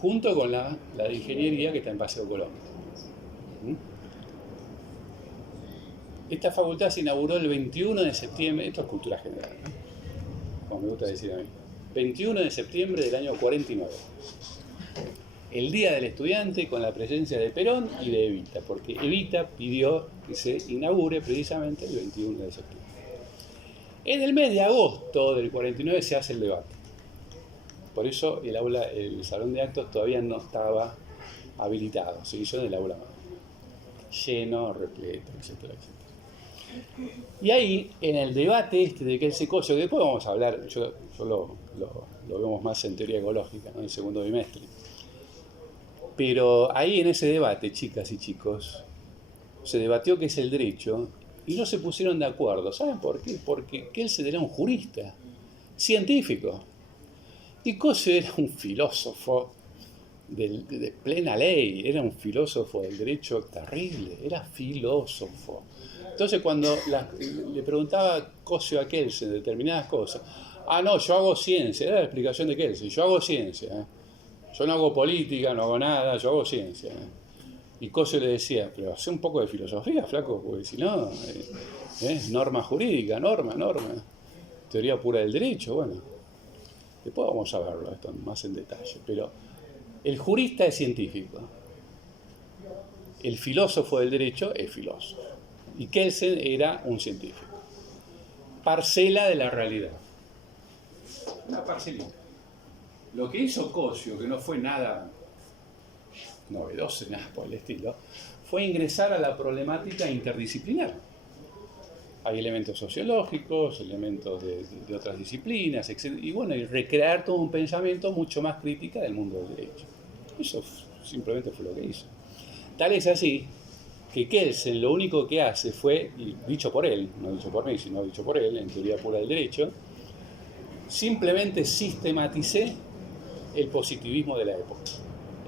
junto con la de ingeniería que está en Paseo Colón. Esta facultad se inauguró el 21 de septiembre, esto es cultura general, ¿no? Como me gusta decir a mí, 21 de septiembre del año 49. El Día del Estudiante, con la presencia de Perón y de Evita, porque Evita pidió que se inaugure precisamente el 21 de septiembre. En el mes de agosto del 49 se hace el debate. Por eso el salón de actos todavía no estaba habilitado, se hizo en el aula magna, lleno, repleto, etcétera, etcétera. Y ahí, en el debate de Kelsen-Cosio, que después vamos a hablar, yo lo vemos más en teoría ecológica, ¿no? En el segundo bimestre. Pero ahí en ese debate, chicas y chicos, se debatió qué es el derecho y no se pusieron de acuerdo. ¿Saben por qué? Porque Kelsen era un jurista, científico. Y Cosio era un filósofo de plena ley, era un filósofo del derecho terrible, era filósofo. Entonces cuando le preguntaba Cosio a Kelsen determinadas cosas, no, yo hago ciencia, era la explicación de Kelsen, yo hago ciencia, yo no hago política, no hago nada, yo hago ciencia. Y Cosio le decía, pero hace un poco de filosofía, flaco, porque si no, norma jurídica, norma, teoría pura del derecho, bueno. Después vamos a verlo esto más en detalle, pero el jurista es científico, el filósofo del derecho es filósofo, y Kelsen era un científico. Parcela de la realidad. Una parcelita. Lo que hizo Cosio, que no fue nada novedoso, nada por el estilo, fue ingresar a la problemática interdisciplinar. Hay elementos sociológicos, elementos de otras disciplinas, etc. Y bueno, y recrear todo un pensamiento mucho más crítica del mundo del derecho. Eso simplemente fue lo que hizo. Tal es así que Kelsen lo único que hace fue, y dicho por él, no dicho por mí, sino dicho por él, en teoría pura del derecho, simplemente sistematicé el positivismo de la época.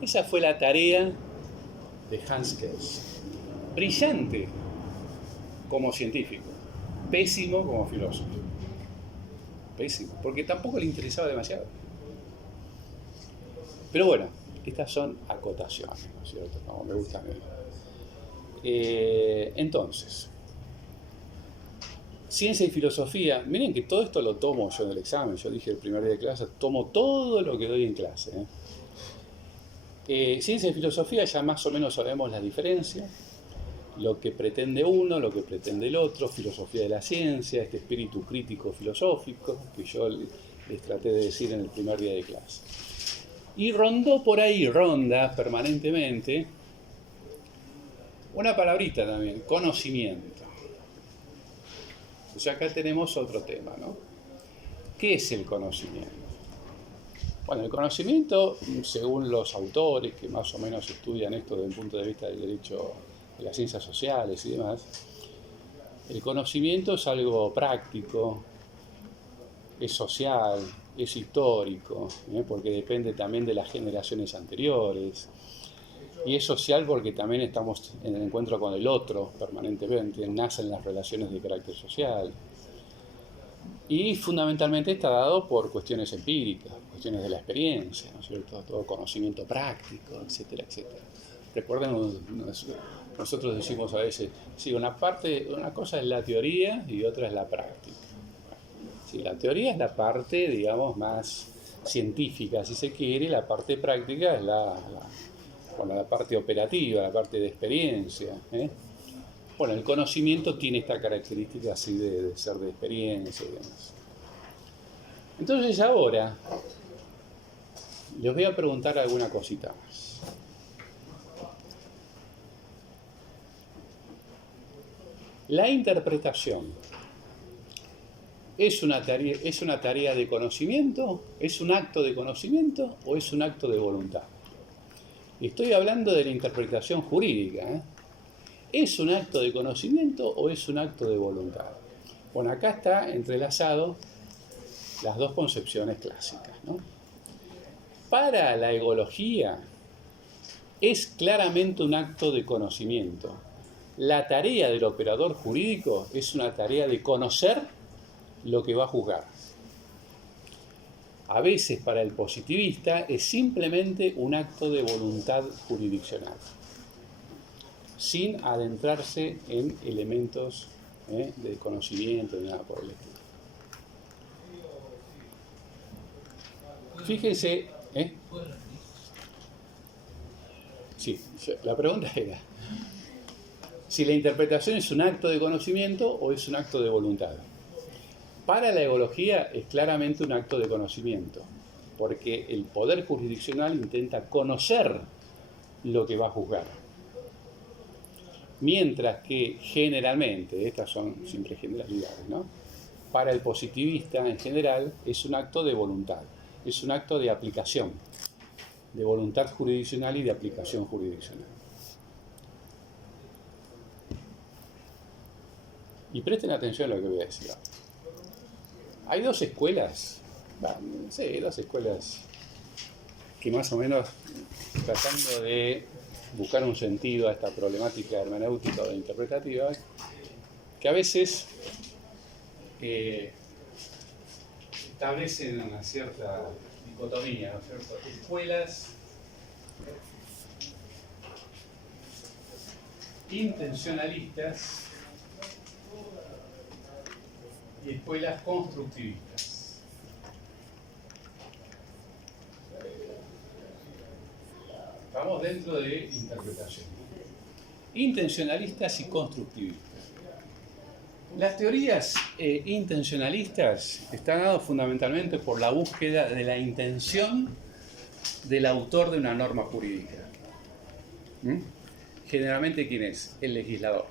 Esa fue la tarea de Hans Kelsen. Brillante como científico, pésimo como filósofo. Pésimo, porque tampoco le interesaba demasiado. Pero bueno, estas son acotaciones, ¿no es cierto? Como me gusta a mí. Entonces, ciencia y filosofía, miren que todo esto lo tomo yo en el examen, yo dije el primer día de clase, tomo todo lo que doy en clase. Ciencia y filosofía ya más o menos sabemos la diferencia, lo que pretende uno, lo que pretende el otro, filosofía de la ciencia, este espíritu crítico filosófico que yo les traté de decir en el primer día de clase. Y ronda permanentemente una palabrita también, conocimiento. O sea, acá tenemos otro tema, ¿no? ¿Qué es el conocimiento? Bueno, el conocimiento, según los autores que más o menos estudian esto desde el punto de vista del derecho, de las ciencias sociales y demás, el conocimiento es algo práctico, es social, es histórico, porque depende también de las generaciones anteriores. Y es social porque también estamos en el encuentro con el otro permanentemente, nacen las relaciones de carácter social. Y fundamentalmente está dado por cuestiones empíricas, cuestiones de la experiencia, ¿no es cierto? Todo conocimiento práctico, etcétera, etcétera. Recuerden, nosotros decimos a veces, sí, una cosa es la teoría y otra es la práctica. Sí, la teoría es la parte, digamos, más científica, si se quiere, y la parte práctica es la parte operativa, la parte de experiencia. Bueno, el conocimiento tiene esta característica así de ser de experiencia y demás. Entonces ahora les voy a preguntar alguna cosita más. La interpretación ¿es una tarea de conocimiento? ¿Es un acto de conocimiento o es un acto de voluntad? Estoy hablando de la interpretación jurídica. ¿Es un acto de conocimiento o es un acto de voluntad? Bueno, acá está entrelazado las dos concepciones clásicas, ¿no? Para la egología es claramente un acto de conocimiento. La tarea del operador jurídico es una tarea de conocer lo que va a juzgar. A veces para el positivista es simplemente un acto de voluntad jurisdiccional, sin adentrarse en elementos de conocimiento ni nada por el estilo. Fíjense, sí, la pregunta era si la interpretación es un acto de conocimiento o es un acto de voluntad. Para la egología es claramente un acto de conocimiento, porque el poder jurisdiccional intenta conocer lo que va a juzgar. Mientras que generalmente, estas son siempre generalidades, ¿no? Para el positivista en general es un acto de voluntad, es un acto de aplicación, de voluntad jurisdiccional y de aplicación jurisdiccional. Y presten atención a lo que voy a decir ahora. Hay dos escuelas que más o menos, tratando de buscar un sentido a esta problemática hermenéutica o interpretativa, que a veces establecen una cierta dicotomía, ¿no es cierto? Escuelas intencionalistas y escuelas constructivistas. Estamos dentro de interpretación. Intencionalistas y constructivistas. Las teorías intencionalistas están dadas fundamentalmente por la búsqueda de la intención del autor de una norma jurídica. Generalmente, ¿quién es? El legislador.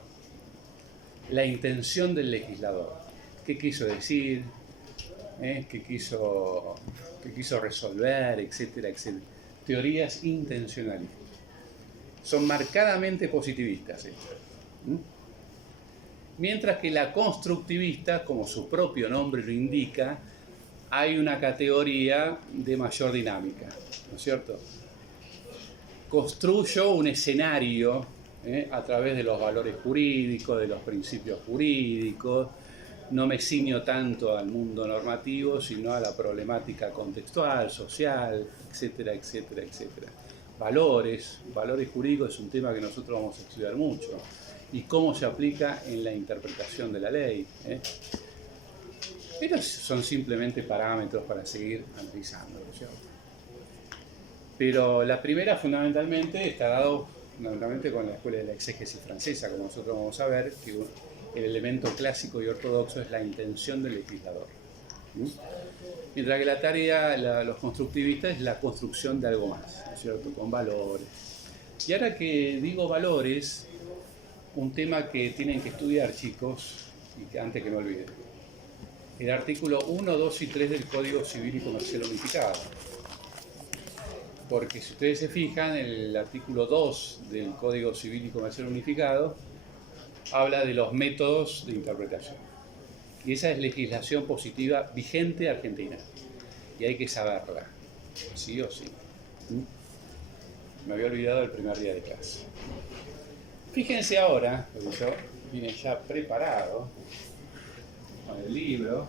La intención del legislador. ¿Qué quiso decir? ¿Qué quiso resolver? Etcétera, etcétera. Teorías intencionalistas. Son marcadamente positivistas. Mientras que la constructivista, como su propio nombre lo indica, hay una categoría de mayor dinámica, ¿no es cierto? Construyo un escenario a través de los valores jurídicos, de los principios jurídicos. No me ciño tanto al mundo normativo, sino a la problemática contextual, social, etcétera, etcétera, etcétera. Valores jurídicos es un tema que nosotros vamos a estudiar mucho. Y cómo se aplica en la interpretación de la ley. Pero son simplemente parámetros para seguir analizando, ¿no es cierto? Pero la primera fundamentalmente está dado fundamentalmente con la escuela de la exégesis francesa, como nosotros vamos a ver, que el elemento clásico y ortodoxo es la intención del legislador. Mientras que la tarea, los constructivistas, es la construcción de algo más, ¿no es cierto? Con valores. Y ahora que digo valores, un tema que tienen que estudiar, chicos, y que antes que me olviden. El artículo 1, 2 y 3 del Código Civil y Comercial Unificado. Porque si ustedes se fijan, el artículo 2 del Código Civil y Comercial Unificado habla de los métodos de interpretación. Y esa es legislación positiva vigente argentina. Y hay que saberla, sí o sí. Me había olvidado el primer día de clase. Fíjense ahora, porque yo vine ya preparado con el libro.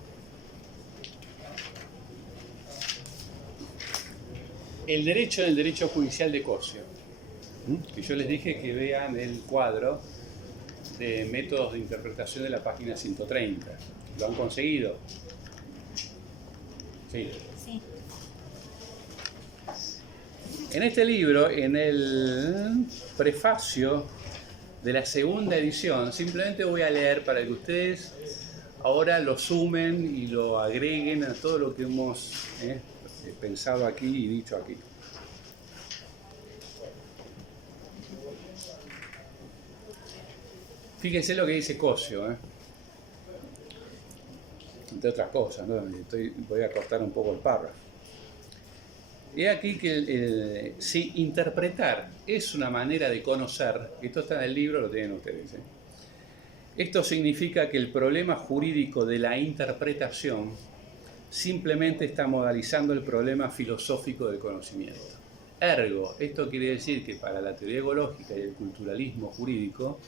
El derecho en el derecho judicial de Cosio. Que yo les dije que vean el cuadro de métodos de interpretación de la página 130. ¿Lo han conseguido? Sí. Sí. En este libro, en el prefacio de la segunda edición, simplemente voy a leer para que ustedes ahora lo sumen y lo agreguen a todo lo que hemos pensado aquí y dicho aquí. Fíjense lo que dice Cosio, entre otras cosas, ¿no? Voy a cortar un poco el párrafo. He aquí que si interpretar es una manera de conocer, esto está en el libro, lo tienen ustedes, esto significa que el problema jurídico de la interpretación simplemente está modalizando el problema filosófico del conocimiento. Ergo, esto quiere decir que para la teoría egológica y el culturalismo jurídico,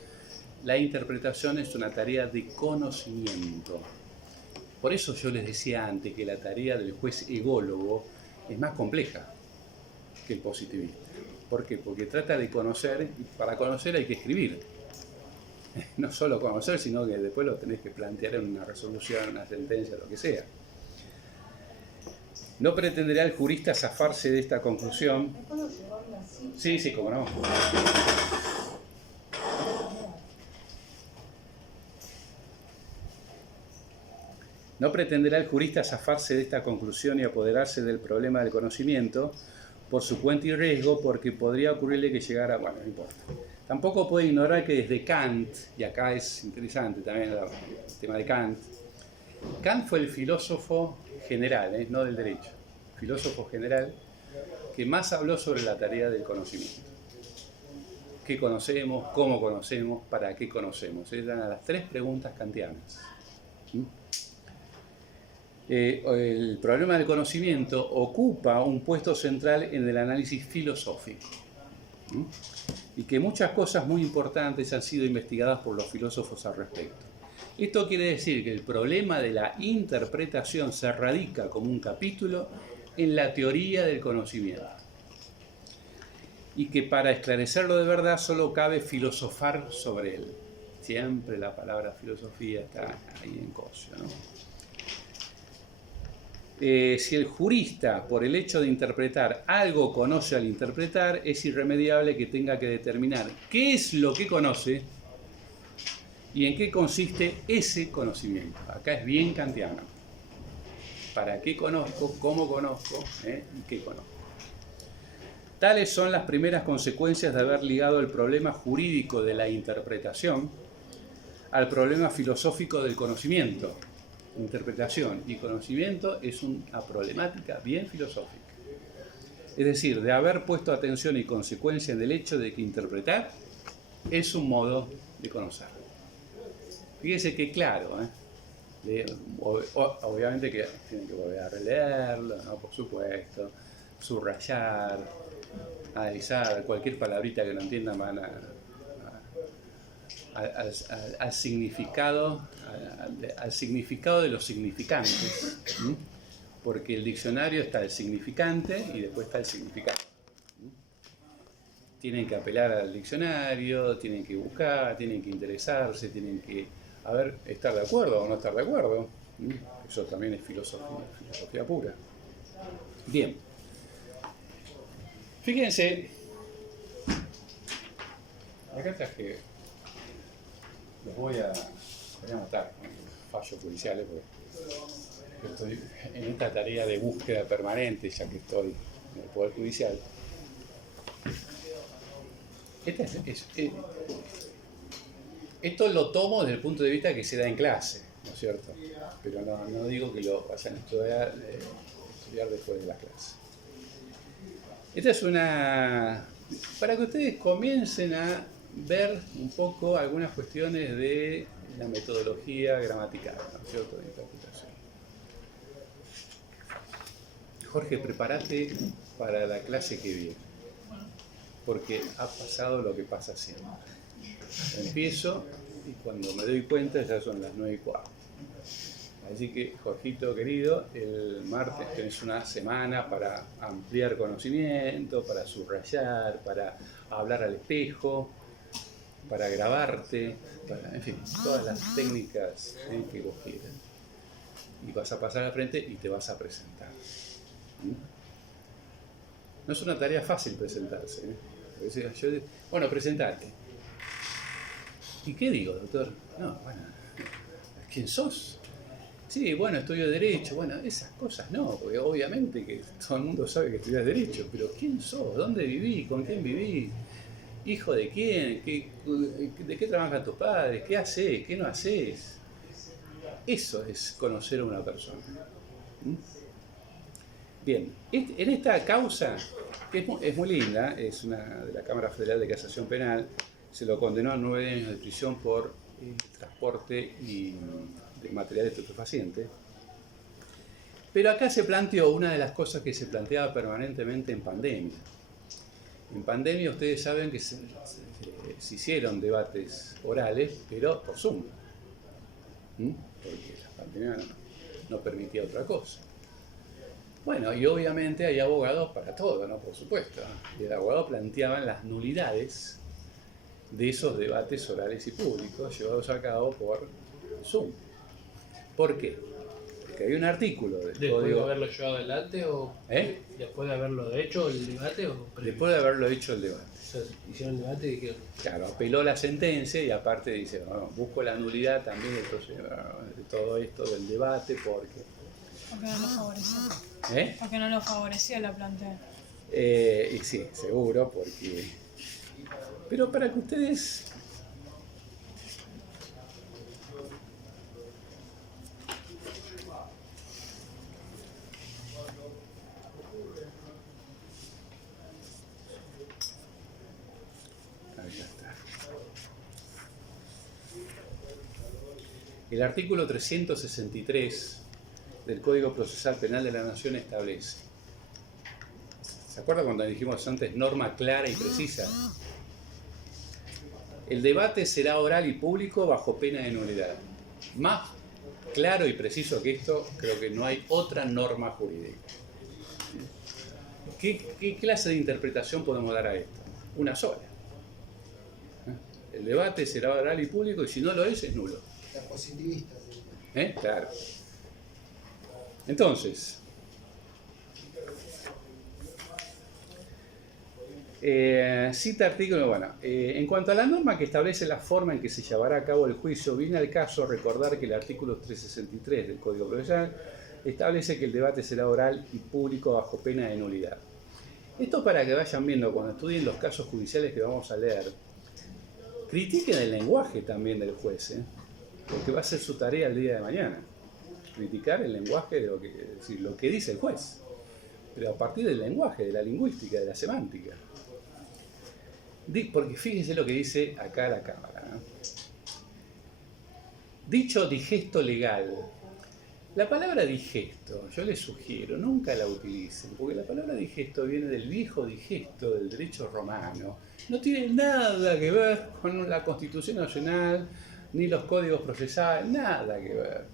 la interpretación es una tarea de conocimiento. Por eso yo les decía antes que la tarea del juez ególogo es más compleja que el positivista. ¿Por qué? Porque trata de conocer, y para conocer hay que escribir. No solo conocer, sino que después lo tenés que plantear en una resolución, una sentencia, lo que sea. No pretenderá el jurista zafarse de esta conclusión. Sí, cómo no. No pretenderá el jurista zafarse de esta conclusión y apoderarse del problema del conocimiento por su cuenta y riesgo, porque podría ocurrirle que llegara... Bueno, no importa. Tampoco puede ignorar que desde Kant, y acá es interesante también el tema de Kant, Kant fue el filósofo general, no del derecho, filósofo general, que más habló sobre la tarea del conocimiento. ¿Qué conocemos? ¿Cómo conocemos? ¿Para qué conocemos? Esas eran las tres preguntas kantianas. El problema del conocimiento ocupa un puesto central en el análisis filosófico y que muchas cosas muy importantes han sido investigadas por los filósofos al respecto. Esto quiere decir que el problema de la interpretación se radica como un capítulo en la teoría del conocimiento y que para esclarecerlo de verdad solo cabe filosofar sobre él. Siempre la palabra filosofía está ahí en Cosio, ¿no? Si el jurista, por el hecho de interpretar, algo conoce al interpretar, es irremediable que tenga que determinar qué es lo que conoce y en qué consiste ese conocimiento. Acá es bien kantiano. ¿Para qué conozco? ¿Cómo conozco? ¿Y qué conozco? Tales son las primeras consecuencias de haber ligado el problema jurídico de la interpretación al problema filosófico del conocimiento. Interpretación y conocimiento es una problemática bien filosófica. Es decir, de haber puesto atención y consecuencia en el hecho de que interpretar es un modo de conocer. Fíjese que claro, obviamente que tienen que volver a releerlo, ¿no? Por supuesto, subrayar, analizar, cualquier palabrita que no entiendan van al significado de los significantes, porque el diccionario está el significante y después está el significado. Tienen que apelar al diccionario, tienen que buscar, tienen que interesarse, tienen que estar de acuerdo o no estar de acuerdo. Eso también es filosofía pura. Bien. Fíjense, acá traje, los voy a anotar, fallos judiciales, porque estoy en esta tarea de búsqueda permanente, ya que estoy en el Poder Judicial. Esto lo tomo desde el punto de vista que se da en clase, ¿no es cierto? Pero no digo que lo vayan a estudiar después de la clase. Esta es para que ustedes comiencen a ver un poco algunas cuestiones de la metodología gramatical, ¿no es cierto?, de interpretación. Jorge, prepárate para la clase que viene, porque ha pasado lo que pasa siempre. Empiezo y cuando me doy cuenta ya son las 9:15. Así que, Jorgito querido, el martes tenés una semana para ampliar conocimiento, para subrayar, para hablar al espejo, para grabarte, para, en fin, todas las técnicas que vos quieras. Y vas a pasar al frente y te vas a presentar. No es una tarea fácil presentarse. Bueno, presentate. ¿Y qué digo, doctor? No, bueno, ¿quién sos? Sí, bueno, estudio Derecho. Bueno, esas cosas no, porque obviamente que todo el mundo sabe que estudias Derecho, pero ¿quién sos? ¿Dónde vivís? ¿Con quién vivís? ¿Hijo de quién? ¿De qué trabajan tus padres? ¿Qué haces? ¿Qué no haces? Eso es conocer a una persona. Bien, en esta causa, que es muy linda, es una de la Cámara Federal de Casación Penal, se lo condenó a 9 años de prisión por transporte de material estupefaciente. Pero acá se planteó una de las cosas que se planteaba permanentemente en pandemia. En pandemia ustedes saben que se hicieron debates orales, pero por Zoom, porque la pandemia no permitía otra cosa. Bueno, y obviamente hay abogados para todo, ¿no? Por supuesto. Y el abogado planteaba las nulidades de esos debates orales y públicos llevados a cabo por Zoom. ¿Por qué? Porque hay un artículo del ¿Después código... de haberlo llevado adelante o después de haberlo hecho el debate? O después de haberlo hecho el debate. O sea, hicieron el debate y dijeron... Claro, apeló la sentencia y aparte dice, bueno, busco la nulidad también de todo esto del debate porque... Porque no lo favoreció. Porque no lo favorecía la plantea. Y sí, seguro, porque... Pero para que ustedes... Ahí está. El artículo 363 del Código Procesal Penal de la Nación establece. ¿Se acuerdan cuando dijimos antes norma clara y precisa? El debate será oral y público bajo pena de nulidad. Más claro y preciso que esto, creo que no hay otra norma jurídica. ¿Qué clase de interpretación podemos dar a esto? Una sola. El debate será oral y público y si no lo es nulo. La positivista. Claro. Entonces, cita artículo, bueno, en cuanto a la norma que establece la forma en que se llevará a cabo el juicio, viene al caso recordar que el artículo 363 del Código Procesal establece que el debate será oral y público bajo pena de nulidad. Esto para que vayan viendo cuando estudien los casos judiciales que vamos a leer, critiquen el lenguaje también del juez, porque va a ser su tarea el día de mañana. Criticar el lenguaje de lo que dice el juez, pero a partir del lenguaje, de la lingüística, de la semántica. Porque fíjense lo que dice acá la Cámara, ¿no? Dicho digesto legal. La palabra digesto, yo les sugiero, nunca la utilicen, porque la palabra digesto viene del viejo digesto del derecho romano. No tiene nada que ver con la Constitución Nacional, ni los códigos procesales, nada que ver.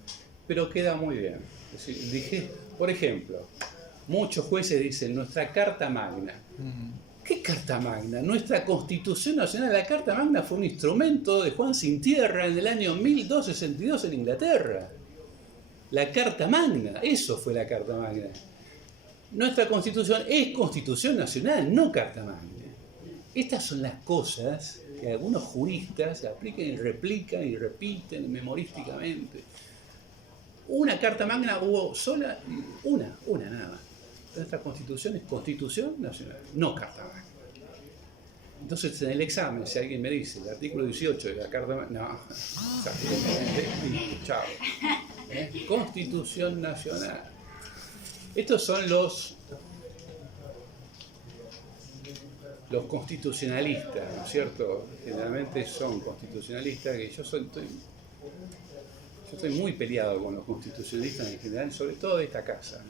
Pero queda muy bien. Es decir, por ejemplo, muchos jueces dicen nuestra Carta Magna. ¿Qué Carta Magna? Nuestra Constitución Nacional. La Carta Magna fue un instrumento de Juan Sin Tierra en el año 1262 en Inglaterra. La Carta Magna, eso fue la Carta Magna. Nuestra Constitución es Constitución Nacional, no Carta Magna. Estas son las cosas que algunos juristas aplican y replican y repiten memorísticamente. Una Carta Magna hubo sola, una nada más. Nuestra Constitución es Constitución Nacional, no Carta Magna. Entonces, en el examen, si alguien me dice el artículo 18 de la Carta Magna, no, chao. Constitución Nacional. Estos son los los constitucionalistas, ¿no es cierto? Generalmente son constitucionalistas, que yo estoy muy peleado con los constitucionalistas en general, sobre todo de esta casa,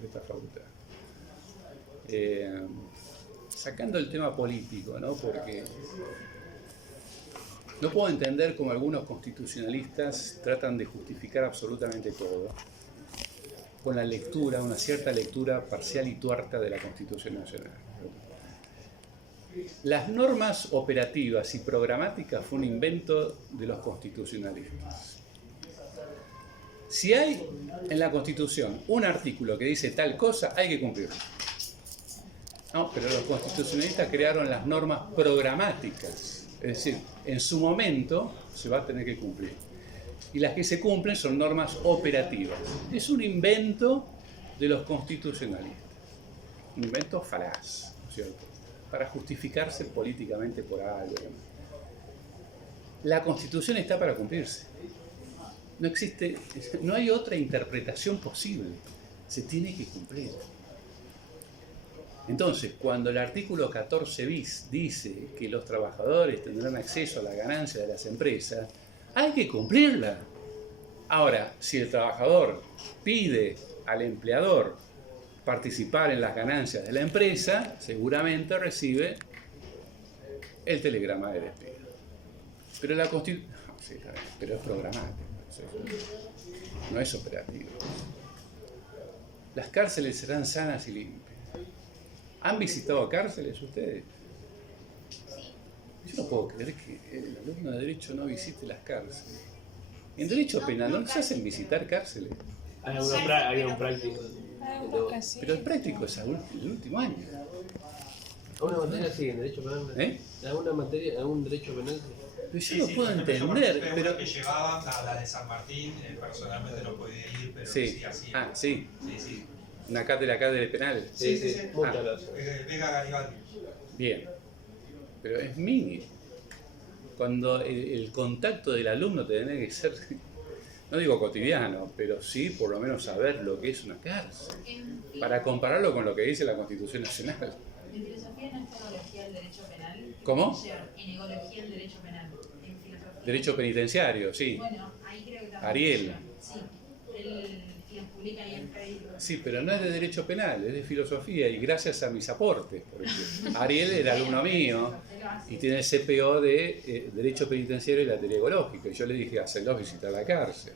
de esta facultad. Sacando el tema político, ¿no? Porque no puedo entender cómo algunos constitucionalistas tratan de justificar absolutamente todo con la lectura, una cierta lectura parcial y tuerta de la Constitución Nacional. Las normas operativas y programáticas fue un invento de los constitucionalistas. Si hay en la Constitución un artículo que dice tal cosa, hay que cumplirlo. No, pero los constitucionalistas crearon las normas programáticas, es decir, en su momento se va a tener que cumplir. Y las que se cumplen son normas operativas. Es un invento de los constitucionalistas, un invento falaz, ¿no es cierto?, para justificarse políticamente por algo. La Constitución está para cumplirse. No existe, no hay otra interpretación posible. Se tiene que cumplir. Entonces, cuando el artículo 14 bis dice que los trabajadores tendrán acceso a la ganancia de las empresas, hay que cumplirla. Ahora, si el trabajador pide al empleador participar en las ganancias de la empresa, seguramente recibe el telegrama de despido. Pero la Constitución... No, sí, pero es programático, no es operativo. Las cárceles serán sanas y limpias. ¿Han visitado cárceles ustedes? Yo no puedo creer que el alumno de Derecho no visite las cárceles. En Derecho Penal no les hacen visitar cárceles. Hay un práctico. Pero el práctico es el último año. ¿Alguna materia sí en Derecho Penal? ¿Alguna materia, algún Derecho Penal? Pero yo no puedo entender. Pero que llevaban a la de San Martín, personalmente no podía ir, pero sí hacía. Ah, sí. Sí. Una cátedra penal. Sí. Muchas gracias. Vega Garibaldi. Bien. Pero es mínimo. Cuando el contacto del alumno tiene que ser, no digo cotidiano, pero sí por lo menos saber lo que es una cárcel, para compararlo con lo que dice la Constitución Nacional. En filosofía no es ecología del derecho penal. ¿Cómo? En ecología del derecho penal. En filosofía. Derecho penitenciario, sí. Bueno, ahí creo que también. Ariel. Sí, él quien publica ahí en Facebook. Sí, pero no es de derecho penal, es de filosofía, y gracias a mis aportes, porque Ariel era alumno mío y tiene el CPO de Derecho Penitenciario y la teoría ecológica, y yo le dije, hacelo visitar la cárcel.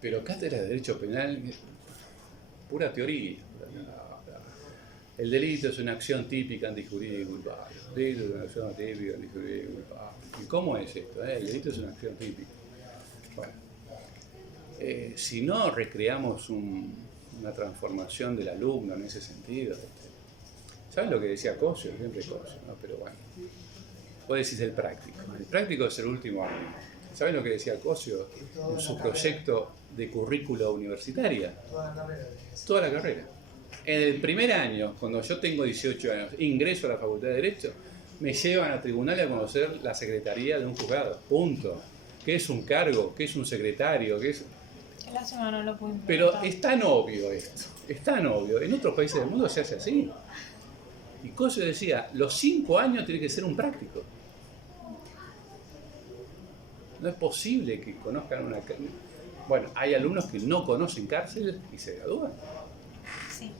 Pero cátedra de Derecho Penal, pura teoría. El delito es una acción típica antijurídica y culpable. El delito es una acción típica antijurídica y culpable. ¿Y cómo es esto? El delito es una acción típica. Bueno. Si no recreamos una transformación del alumno en ese sentido, ¿saben lo que decía Cosio? Siempre Cosio, ¿no? Pero bueno, vos decís el práctico es el último año. ¿Saben lo que decía Cosio en su proyecto de currícula universitaria? Toda la carrera. En el primer año, cuando yo tengo 18 años, ingreso a la Facultad de Derecho, me llevan a tribunal a conocer la secretaría de un juzgado. Punto. ¿Qué es un cargo? ¿Qué es un secretario? ¿Qué es...? Lástima, no lo puedo Pero es tan obvio esto, es tan obvio. En otros países del mundo se hace así. Y Cosio decía, los 5 años tiene que ser un práctico. No es posible que conozcan una... Bueno, hay alumnos que no conocen cárcel y se gradúan. Sí.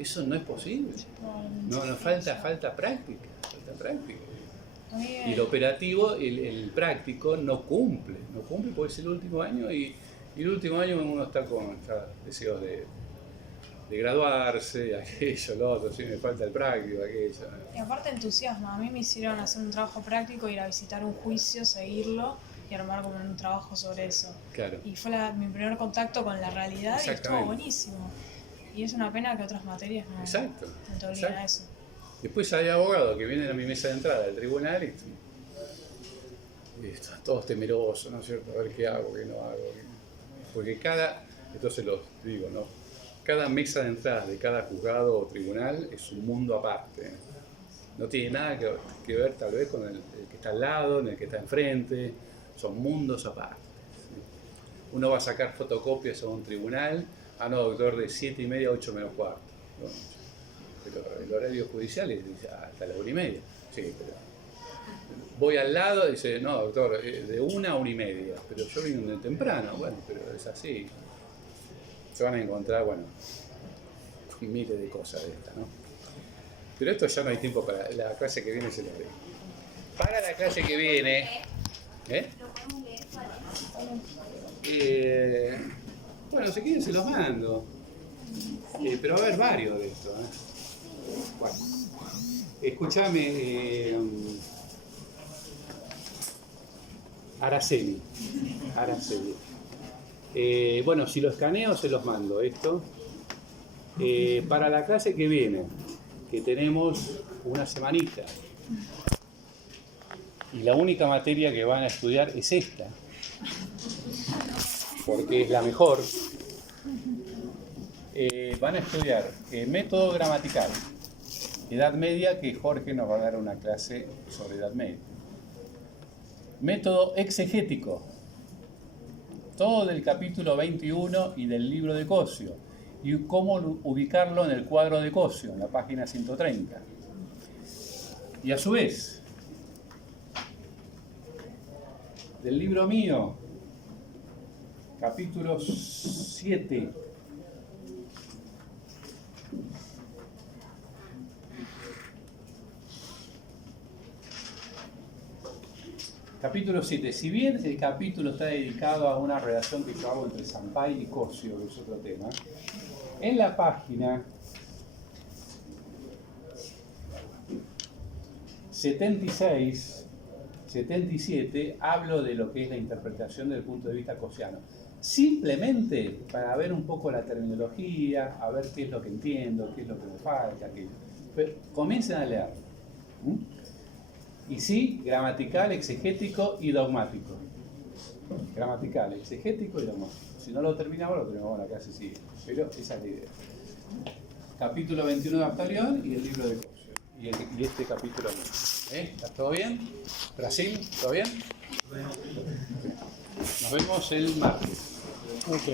Eso no es posible. No, falta práctica. Y el operativo, el práctico, no cumple porque es el último año y el último año uno está con deseos de graduarse, aquello, lo otro, sí, me falta el práctico, aquello. Y aparte entusiasma, a mí me hicieron hacer un trabajo práctico, ir a visitar un juicio, seguirlo y armar como un trabajo sobre eso. Claro. Y fue mi primer contacto con la realidad y estuvo buenísimo. Y es una pena que otras materias no te obligan a eso. Después hay abogados que vienen a mi mesa de entrada del tribunal y están todos temerosos, ¿no es cierto? A ver qué hago, qué no hago. Porque entonces los digo, ¿no? Cada mesa de entrada de cada juzgado o tribunal es un mundo aparte. No tiene nada que ver tal vez con el que está al lado, en el que está enfrente. Son mundos aparte. Uno va a sacar fotocopias a un tribunal, no, doctor, de 7:30 a 8:45. ¿no? Pero el horario judicial es hasta las 1:30. Sí, pero voy al lado y dice, no, doctor, de 1 a 1:30. Pero yo vine de temprano. Bueno, pero es así. Se van a encontrar, bueno, miles de cosas de estas, ¿no? Pero esto ya no hay tiempo para la clase que viene, se lo ve. Para la clase que viene, bueno, si quieren se los mando. Pero va a haber varios de estos. Bueno, escúchame, Araceli. Bueno, si lo escaneo se los mando esto. Para la clase que viene, que tenemos una semanita, y la única materia que van a estudiar es esta, porque es la mejor. Van a estudiar método gramatical, Edad Media, que Jorge nos va a dar una clase sobre Edad Media. Método exegético, todo del capítulo 21 y del libro de Cosio, y cómo ubicarlo en el cuadro de Cosio, en la página 130. Y a su vez, del libro mío, capítulo 7, capítulo 7. Si bien el capítulo está dedicado a una relación que yo hago entre Sampaio y Cosio, que es otro tema, en la página 76, 77, hablo de lo que es la interpretación del punto de vista cosiano. Simplemente para ver un poco la terminología, a ver qué es lo que entiendo, qué es lo que me falta, comiencen a leer. Y sí, gramatical, exegético y dogmático. Gramatical, exegético y dogmático. Si no lo terminamos en la clase sigue. Pero esa es la idea. Capítulo 21 de Abtalión y el libro de Cosio. Y este capítulo mismo. ¿Está todo bien? ¿Brasil? ¿Todo bien? Nos vemos el martes. Ok.